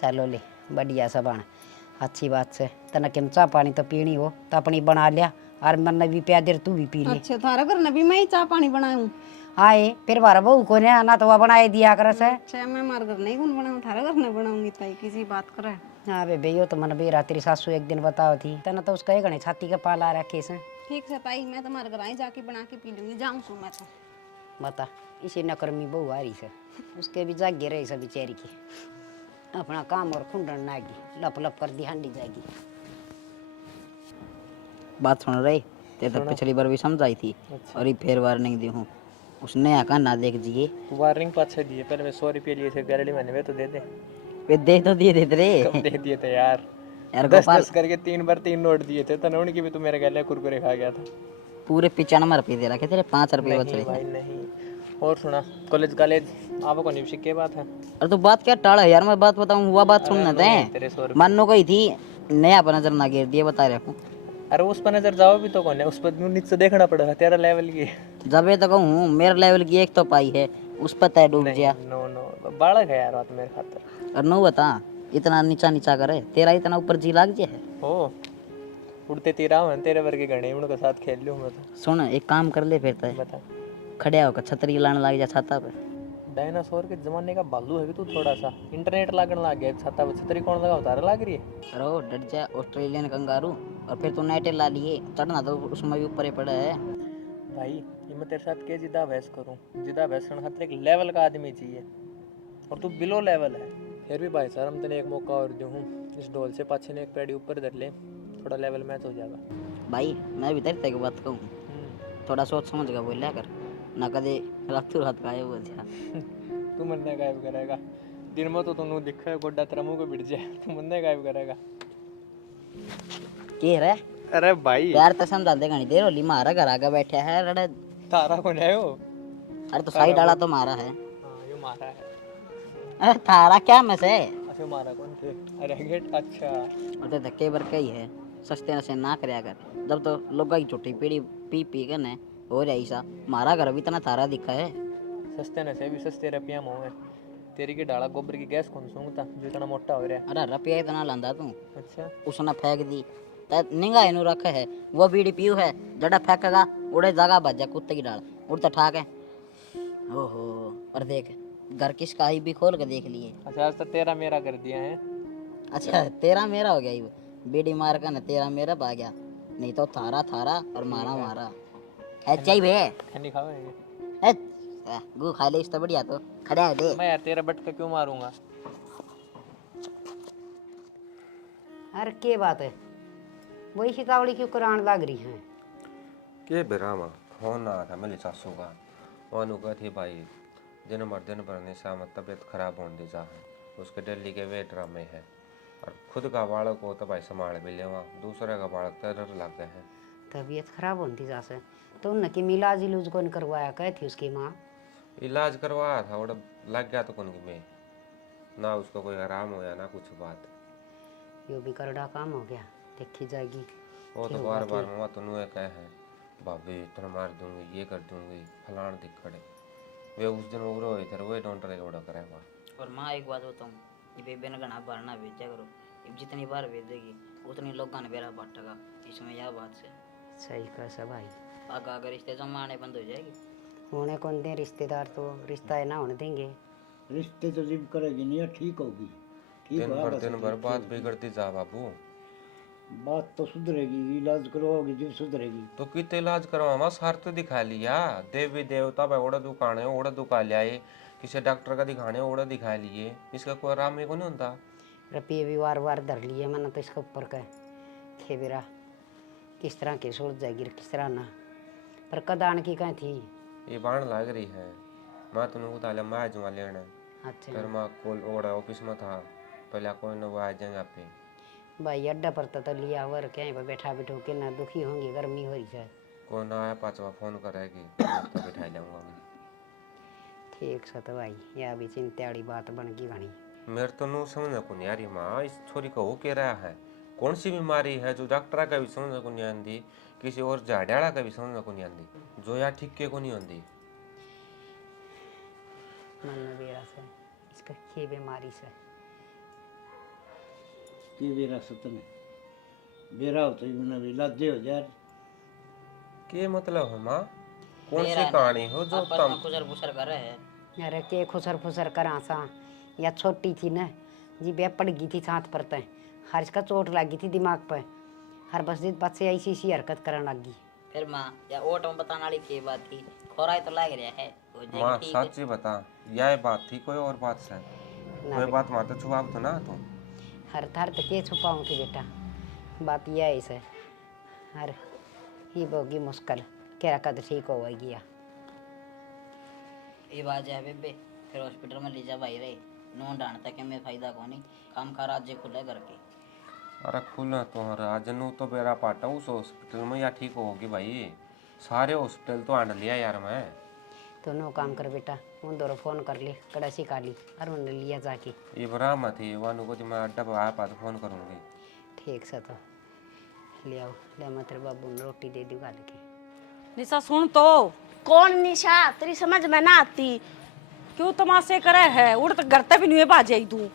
चलो ले बढ़िया सब अच्छी बात से। तना केम चाह पानी तो पीनी हो तो अपनी बना लिया, और मन भी प्या देर तू भी पी ले। अच्छा थारा घर भी मैं ही चाह पानी बनाऊं? आए फिर बारा बहू को ने आना तो वह बनाए दिया कर से। अच्छा मैं मार घर नहीं कौन बनाऊं, थारा घर नहीं बनाऊंगी ताई, किसी बात करे। हाँ बेबे यो तो मन बेरा तेरी सासू एक दिन बताओ थी, तना तो उसका एक छाती का पाला रखे से। ठीक है ताई, मैं तुम्हारे घर आई जाके बना के पी लूंगी, जाऊं सो मैं तो। बता इसी नकर्मी बहू आ रही से, उसके भी जागे रही से बेचारी की, अपना काम और खुंडन नागी लप लप कर दी हांडी जाएगी। बात सुन रही ते तो पिछली बार भी समझाई थी। और ये फिर वार्निंग दी हूँ, उसने आका ना देख जिए। वार्निंग पाछे दिए, पहले मैं 100 रुपये लिए थे गारंटी मैंने, वे तो दे दे। वे दे तो दिए थे रे कब दे दिए थे यार, यार 10-10 करके 3 बार 3 नोट दिए थे, तने उनकी भी तो मेरे गले कुरकुरे खा गया था। पूरे 95 रुपये दे रखे तेरे, 5 रुपये बच नहीं रहे भाई थे। नहीं। और सुना, कॉलेज आप को नहीं के बात है। और तू बात क्या टाड़ा यार, मैं बात बताऊँ हुआ बात सुनना तेरे 100 थे। रुपये मानो गई थी नया पर नजर ना गिर दिए, बता रहा हूँ। अरे उस पर नजर जाओ भी तो कौन है, उस पर नीचे देखना पड़ेगा तेरा लेवल की। जब ये तो कहूँ मेरे लेवल की एक तो पाई है, उस पर तय डूब गया। नो बालक है यार बात मेरे खातर। और नो बता इतना नीचा करे, तेरा इतना ऊपर जी लाग जे है। हो उड़ते तीरा हूँ तेरे वर्गे गणे, उनके साथ खेल लूँ मैं तो। सुन एक काम कर ले फिर तय, बता। खड़े होकर छतरी लाने लग जा छाता पे। डायनासोर के जमाने का भालू है कि तू थोड़ा सा इंटरनेट लागण लग गया छाता छतरी कौन लगा उतारा लाग रही है। अरे ओ डर जा ऑस्ट्रेलियन कंगारू, और फिर तू नेटे ला लिए, चढ़ना तो उसमें भी ऊपर ही पड़ा है। भाई ये मैं तेरे साथ के जिदा बहस करूं, जिदा बहस करने खातिर एक लेवल का आदमी चाहिए और तू बिलो लेवल है। फिर भी भाई साहब हम तेने एक मौका और दूं, इस ढोल से पाछे ने एक पेड़ी ऊपर धर ले, थोड़ा लेवल मैच हो जाएगा। भाई मैं भी तेरे को बात कहूँ, थोड़ा सोच समझ कर बोलिया कर, ना कदे रातों रात गायब हो जा। तू मन्ने गायब करेगा, दिन में तो तू दिखे गोड्डा तेरा मुंह पे बिट जाए, तू मन्ने गायब करेगा। के रे अरे भाई यार तो समझा दे घनी देर होली, मारा घर आगे बैठा है रड़े। तारा कौन है वो? अरे तो साइड डाला तो मारा है। हाँ ये मारा है। अरे थारा क्या में से? अच्छा मारा कौन थे? अरे गेट अच्छा। और तो धक्के बर के ही है, सस्ते से ना करया कर, जब तो लोग की छोटी पीढ़ी पी पी के ने हो रही सा, मारा घर भी इतना थारा दिखा है। सस्ते न से भी सस्ते रुपया मोह है, तेरी की डाला गोबर की गैस कौन सूंघता जो इतना मोटा हो रहा है। अरे रुपया इतना लांदा तू, अच्छा उसने फेंक दी, निगाह इनू रखे है, वो बीड़ी पीऊ है, जड़ा फेंकेगा उड़े जगह बजा कुत्ते की डाल उड़ता ठाक है। ओहो और देख घर किसका ही भी खोल के देख लिए। अच्छा आज तो तेरा मेरा कर दिया है। अच्छा तेरा मेरा हो गया ये, बीड़ी मार का ना तेरा मेरा पा गया, नहीं तो थारा थारा और मारा मारा है चाहिए। खनी खावेंगे गु खा ले, इससे बढ़िया तो खड़ा है दे। मैं यार तेरा बटका क्यों मारूंगा? अरे के बात है, वही शिकावड़ी क्यों करान लग रही है? के बेरामा फोन आया था मेरी सासू का, वानू कहती भाई दिन भर निशा में तबीयत खराब होने दी जा है, उसके दिल्ली के वे ड्रामे है, और खुद का बालक को तो भाई संभाल भी ले, वहाँ दूसरे का बालक तरह लग गए हैं। तबीयत खराब होती जा से तो उनकी मिलाज इलूज कौन करवाया, कहे थी उसकी माँ? इलाज करवाया था, वो लग गया तो कौन की में ना उसको कोई आराम हो या ना कुछ बात। यो भी करड़ा काम हो गया, देखी जाएगी। वो तो बार बार मम्मा तुम कहे हैं भाभी इतना मार दूंगी, ये कर दूंगी, फलान दिख खड़े, वे उस दिन उग्र हुए थे, वही डॉक्टर का उड़ा करेगा। और माँ एक बात बताऊँ, ये बेबे ने घना बार ना भेजा करो, अब जितनी बार भेजेगी उतनी लोग ने बेरा बांटेगा, इसमें यह बात से सही कह सब भाई, आगे अगर रिश्ते जमा आने बंद हो जाएगी। होने कौन दे रिश्तेदार, तो रिश्ता है ना होने देंगे। रिश्ते तो जिम करेगी नहीं, ठीक होगी, ठीक दिन भर बात बिगड़ती जा बाबू। बात तो सुधरेगी, इलाज करवाओगी जब सुधरेगी। तो कितने इलाज करवा सार तो दिखा लिया, देवी देवता भाई ओड़ा दुकान है ओड़ा दुखा लिया, किसी डॉक्टर का दिखाने ओड़ा दिखा लिए, इसका कोई आराम ही को नहीं होता। रुपये भी वार वार धर लिए मैंने तो इसके ऊपर का खेबेरा किस तरह की सोच जाएगी किस तरह ना, पर कदान की कहीं थी ये बाण लग रही है, मैं तुमने उतार लिया मैं जुआ लेना। अच्छा फिर मैं कोल ओड़ा ऑफिस में था, पहले कोई न वो आ जाए यहाँ पे भाई अड्डा पर तो लिया वर क्या पर बैठा बैठो के ना दुखी होंगी, गर्मी हो रही है। कोई ना आया पाँचवा फोन करेगी तो बिठा जाऊंगा मैं। ठीक से तो भाई यह भी चिंता वाली बात बन गई घनी। मेरे तो नू समझ को नहीं आ रही माँ, इस छोरी को हो क्या रहा है, कौन सी बीमारी है जो डॉक्टर का भी समझ को नहीं आती, किसी और झाड़ियाला का भी समझ को नहीं आती, जो यार ठीक के को नहीं आती। मन में बेरा से इसका के बीमारी से कि बेरा सतने बेरा हो तो भी लादे हो यार। के मतलब है माँ, कौन सी कहानी हो जो तुम खुसर फुसर कर रहे हैं? अरे के खुसर फुसर करा सा, या छोटी थी ना जी बे पड़ गई थी छात पर तय, हर इसका चोट लगी थी दिमाग पर, हर बस दिन बाद से ऐसी ऐसी हरकत करने लग गई। फिर माँ या ओट में बताने वाली की बात थी, खोरा तो लग रहा है हो जाएगी माँ ठीक है। सच्ची बता, यह बात थी कोई और बात से? कोई बात माँ तो छुपा तो ना तुम। हर थर तो के छुपाऊँ थी बेटा, बात यह है से हर ही होगी मुश्किल, क्या कद ठीक हो गया। ये बात है बेबे, फिर हॉस्पिटल में ले जा भाई रे, नून डांटता कि मैं फायदा को नहीं, काम का राज्य खुले करके। अरे खुला तुम्हारा आज नू तो बेरा पाटा उस हॉस्पिटल में या ठीक होगी भाई, सारे हॉस्पिटल तो आंड लिया यार मैं। तो नो काम कर बेटा, उन दोनों फोन कर ले कड़ा सिखा ली और उन्हें लिया जाके। ये बरा मत ही वानू को मैं अड्डा पर आया पा तो फोन करूँगी। ठीक से तो ले आओ, ले मैं तेरे बाबू ने रोटी दे दूँगा लेके। निशा सुन तो, कौन निशा, तेरी समझ में ना आती। क्यों तमाशे करे है, उड़ तो घर तक भी नहीं बाज जाई तू।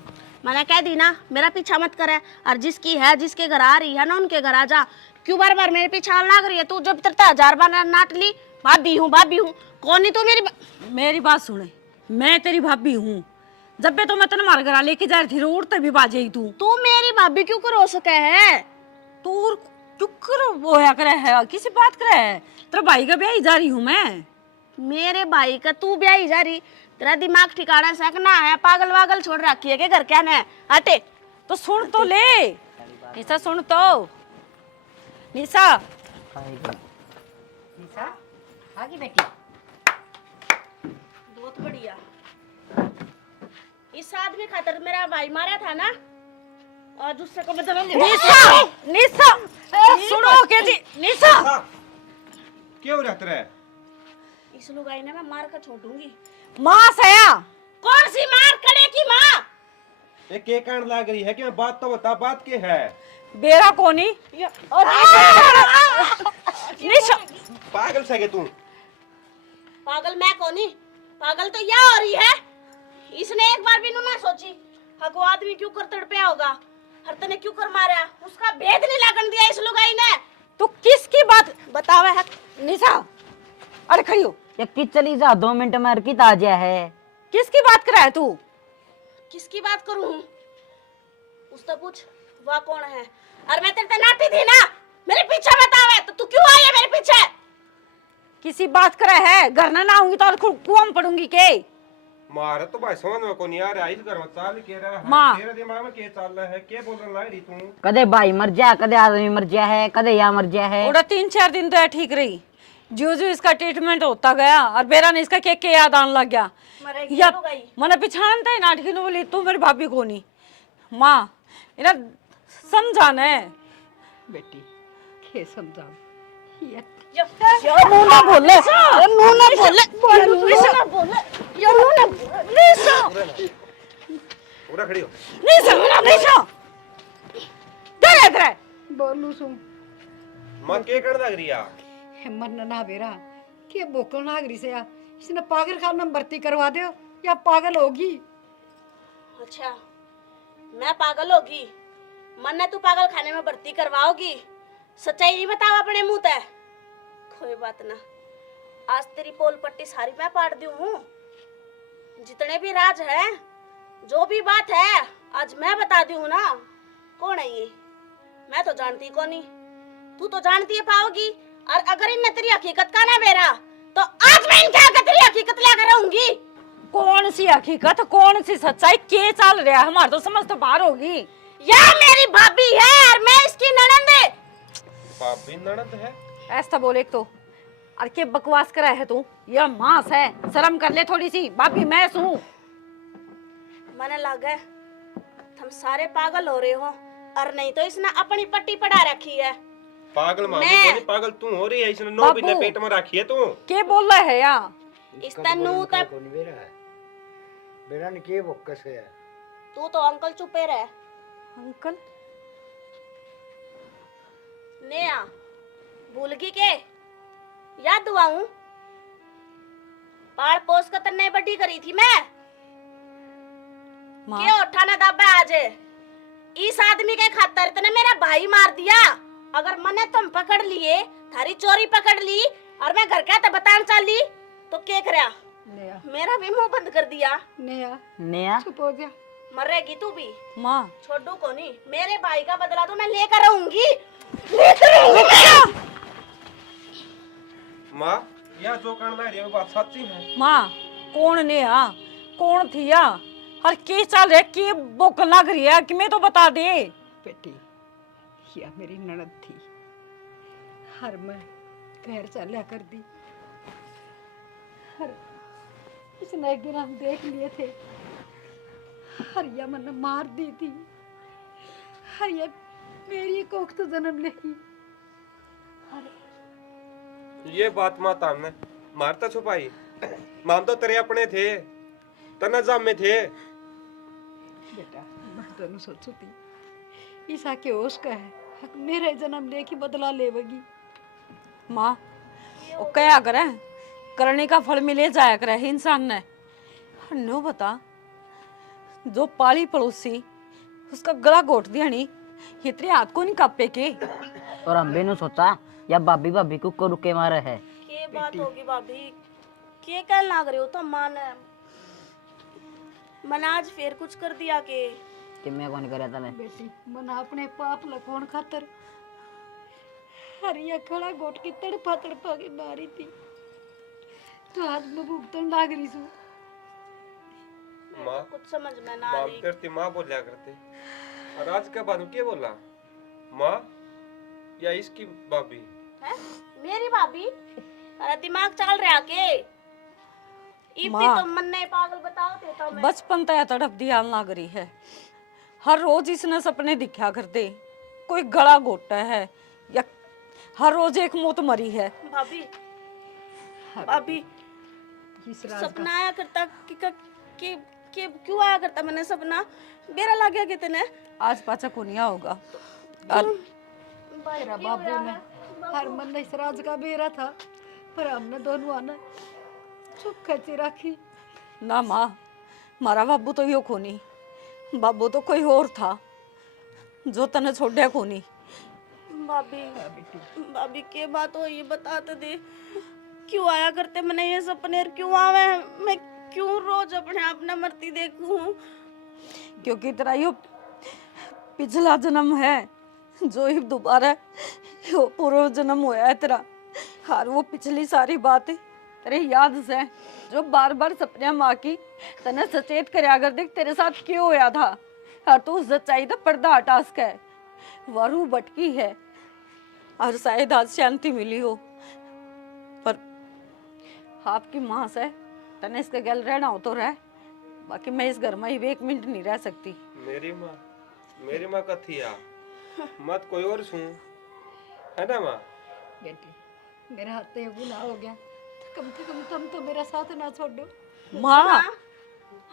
मैंने कह दी ना मेरा पीछा मत करे, और जिसकी है जिसके घर आ रही है ना उनके घर आ जा, क्यों बार बार मेरे पीछे लाग रही है तू? जब तेरे 1000 बार नाट ली भाभी हूँ कौन नहीं तू? मेरी मेरी बात सुने, मैं तेरी भाभी हूँ। जब भी तो मैं तेने मार करा लेके जा रही थी रोड तभी बाजे तू मेरी भाभी क्यों करो सके है? तू क्यों करो वो है करे है किसी बात करे है? तेरा भाई का ब्याह ही जा रही हूँ मैं। मेरे भाई का तू ब्याह जा रही? तेरा दिमाग ठिकाना सकना है? पागल वागल छोड़ रखी है के घर क्या ने? हटे। तो सुन तो ले निशा, सुन तो निशा। निशा आगे बेटी। बहुत बढ़िया। इस आदमी खातर मेरा भाई मारा था ना, और दूसरे को बदला ले। निशा निशा सुनो के जी निशा। क्या हो रहा तेरा? इस लुगाई ने मैं मार कर छोड़ूंगी। माँ सया कौन सी मार करे की माँ? ये के कान लाग रही है कि मैं बात तो बता, बात के है? बेरा कोनी निशा। पागल से तू? पागल मैं कौनी? पागल तो यह हो रही है। इसने एक बार भी ना सोची हको आदमी क्यों कर तड़पया होगा, हर तने क्यों कर मारा, उसका भेद नहीं लगन दिया इस लुगाई ने। तू किसकी बात बतावे है निशा? अरे खड़ी हो। ये कि चली जा 2 मिनट में अर्की ताजा है। किसकी बात कर रहा है तू? किसकी बात करूं? उससे पूछ वह कौन है। और मैं तेरे से नाती थी ना, मेरे पीछे बतावे तो तू क्यों आई है मेरे पीछे? किसी बात कर रहा है? घर ना आऊंगी तो और कुआं में पड़ूंगी के? मारे तो भाई समझ में को नहीं आ रहा। इस घर में चाल के रहा है, माँ। तेरे दिमाग में क्या चल रहा है? क्या बोलने लग रही तू? कदे भाई मर जा, कदे आदमी मर जा है, कदे या मर जा है। थोड़ा 3-4 दिन तो है ठीक रही, जो जो इसका ट्रीटमेंट होता गया और बेरा ने इसका के याद आने लग गया। मरेगी या लुगाई। मने पिछानता है नाटकी नु बोली तू मेरी भाभी को नहीं। माँ इना समझाना है बेटी के समझाओ। ये मुंह ना बोले, मुंह ना बोले, मुंह ना बोले, ये मुंह ना निशा पूरा खड़ी हो। निशा निशा तेरे इधर बोलू सुन मां के कर लग रही है? हिम्मत ना बेरा के बोकल नागरी से या इसने पागल खाने में भर्ती करवा दो या पागल होगी। अच्छा मैं पागल होगी? मन्ने तू पागल खाने में भर्ती करवाओगी? सच्चाई नहीं बताओ अपने मुंह ते। कोई बात ना, आज तेरी पोल पट्टी सारी मैं पाड़ दी हूँ। जितने भी राज है, जो भी बात है, आज मैं बता दी हूँ ना। कौन है ये? मैं तो जानती को नहीं, तू तो जानती है पाओगी। और अगर इनने तेरी हकीकत का ना बेरा तो आज मैं इनके आगे तेरी हकीकत लेकर रहूंगी। कौन सी हकीकत कौन सी सच्चाई के चल रहा है? हमारे तो समझ तो बाहर होगी। या मेरी भाभी है और मैं इसकी ननद है। भाभी ननद है? ऐसा बोले तो और के बकवास करा है तू? यह मांस है, शर्म कर ले थोड़ी सी। भाभी मैं हूँ। मने लगा तुम सारे पागल हो रहे हो, और नहीं तो इसने अपनी पट्टी पढ़ा रखी है। पागल मामी मैं- को नहीं, पागल तू हो रही है। इसने 9 महीने बाबू। पेट में रखी है तू। के बोल रहा है या? इस तनु तक कौन बेरा है? बेरा ने के बोकस है? तू तो अंकल चुपे रह। अंकल नेहा भूल गई के? याद दुआऊं? पाल पोस कर तन्ने बड्डी करी थी मैं। माँ के उठाना दबा आज इस आदमी के खातर तने मेरा भाई मार दिया। अगर मने तुम पकड़ लिए, थारी चोरी पकड़ ली और मैं घर का तो बतान चली तो के करया? नया मेरा भी मुंह बंद कर दिया। नया नया चुप हो जा। मरेगी तू भी, माँ छोड़ू को नहीं। मेरे भाई का बदला तो मैं लेकर रहूंगी। माँ यह जो कान लग रही है वो बात सच्ची है? माँ कौन ने या कौन थी या और के चल रहा के बोक लग रही है कि मैं तो बता दे। बेटी या मेरी ननद थी, हर मैं घर चला कर दी। हर इसने एक दिन हम देख लिए थे, हरिया मन मार दी थी। हरिया मेरी कोख तो जन्म लेगी। ये बात माँ तामने मारता छुपाई। माम तो तेरे अपने थे, तना जाम में थे। बेटा मैं दोनों सोचू थी ईसा के होश का है, हक मेरे जन्म लेके बदला लेवगी। माँ वो क्या करे, करने का फल मिले जाया करे इंसान ने। नो बता जो पाली पड़ोसी उसका गला घोट दिया नहीं, इतने हाथ को नहीं कापे के। और अम्बे ने सोचा या भाभी भाभी को रुके मारे है। के बात होगी भाभी? के कह लाग रहे हो तो मान? मैंने आज फिर कुछ कर दिया कि मैं कौन करे तने बेटी मना अपने पाप लकोण खातर हरिया खड़ा गोट की तड़पा के मारी थी तो आज मैं भुगतन लाग रही हूँ। माँ कुछ समझ में ना आ माँ रही। करती माँ बोलिया करते और आज क्या बानू क्या बोला माँ या इसकी भाभी है मेरी भाभी? अरे दिमाग चल रहा के इतनी माँ। तो मन नहीं पागल बताओ थे तो मैं बचपन तय तड़प दिया ना करी है। हर रोज इसने सपने दिखा करते, कोई गला घोटा है या हर रोज एक मौत मरी है। भाभी भाभी सपना आया करता कि क्यों आया करता मैंने सपना बेरा लग गया कितने आज पाचा को नहीं होगा। और तेरा बाबू ने हर मन इस राज का बेरा था पर हमने दोनों आना चुप खची रखी। ना माँ, मारा बाबू तो यो कोनी, बाबू तो कोई और था जो तने छोड़या कोनी। भाभी भाभी के बात हो ये बता तो दे क्यों आया करते मैंने ये सपने और क्यों आवे मैं क्यों रोज अपने आप न मरती देखूं। क्योंकि तेरा यो पिछला जन्म है जो ही दोबारा यो पूर्व जन्म होया है तेरा। हर वो पिछली सारी बातें तेरे याद से जो बार बार सपने माँ की तने सचेत करया कर देख तेरे साथ क्यों होया था। और तू सच्चाई तो पर्दा हटा सके वरू भटकी है और शायद आज शांति मिली हो पर आपकी माँ से तने इसके गल रहना हो तो रह, बाकी मैं इस घर में ही एक मिनट नहीं रह सकती। मेरी माँ का थी या मत कोई और सुन है ना माँ। बेटी मेरे हाथ से गुनाह हो गया तो कम से कम तुम तो मेरा साथ ना छोड़ो। माँ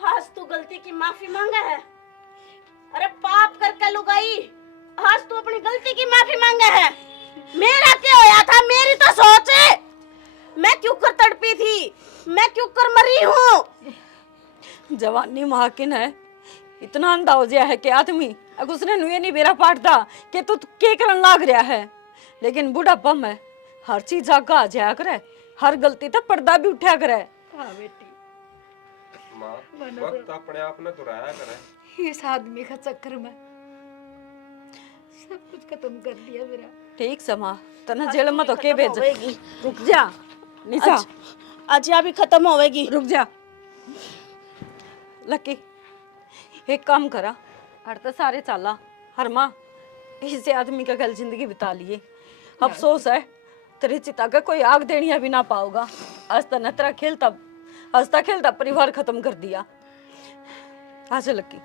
आज तू गलती की माफी मांगा है। अरे पाप करके लुगाई आज तू अपनी गलती की माफी मांगा है। मेरा क्या होया था मेरी तो सोच है। मैं क्यों कर तड़पी थी मैं क्यों कर मरी हूँ। जवानी महाकिन है इतना अंधा हो गया है कि आदमी अगर उसने नुए नहीं बेरा पाटता कि तू के करन लाग रहा है। लेकिन बुढ़ापा में हर चीज आगा आ जाया करे, हर गलती तो पर्दा भी उठा करे। हाँ बेटी माँ वक्त अपने आप ने दुराया करे। इस आदमी का चक्कर में सब कुछ खत्म कर दिया मेरा। ठीक समा तना जेल में तो के भेज। रुक जा निशा, आज यहाँ भी खत्म होवेगी। रुक जा लकी, एक काम करा हर तो सारे चाला हर माँ इसे आदमी का कल जिंदगी बिता लिए। अफसोस है तेरी चिता का कोई आग देनिया भी ना पाओगा। हंसता नतरा खेलता हंसता खेलता परिवार खत्म कर दिया। आ जा लकी।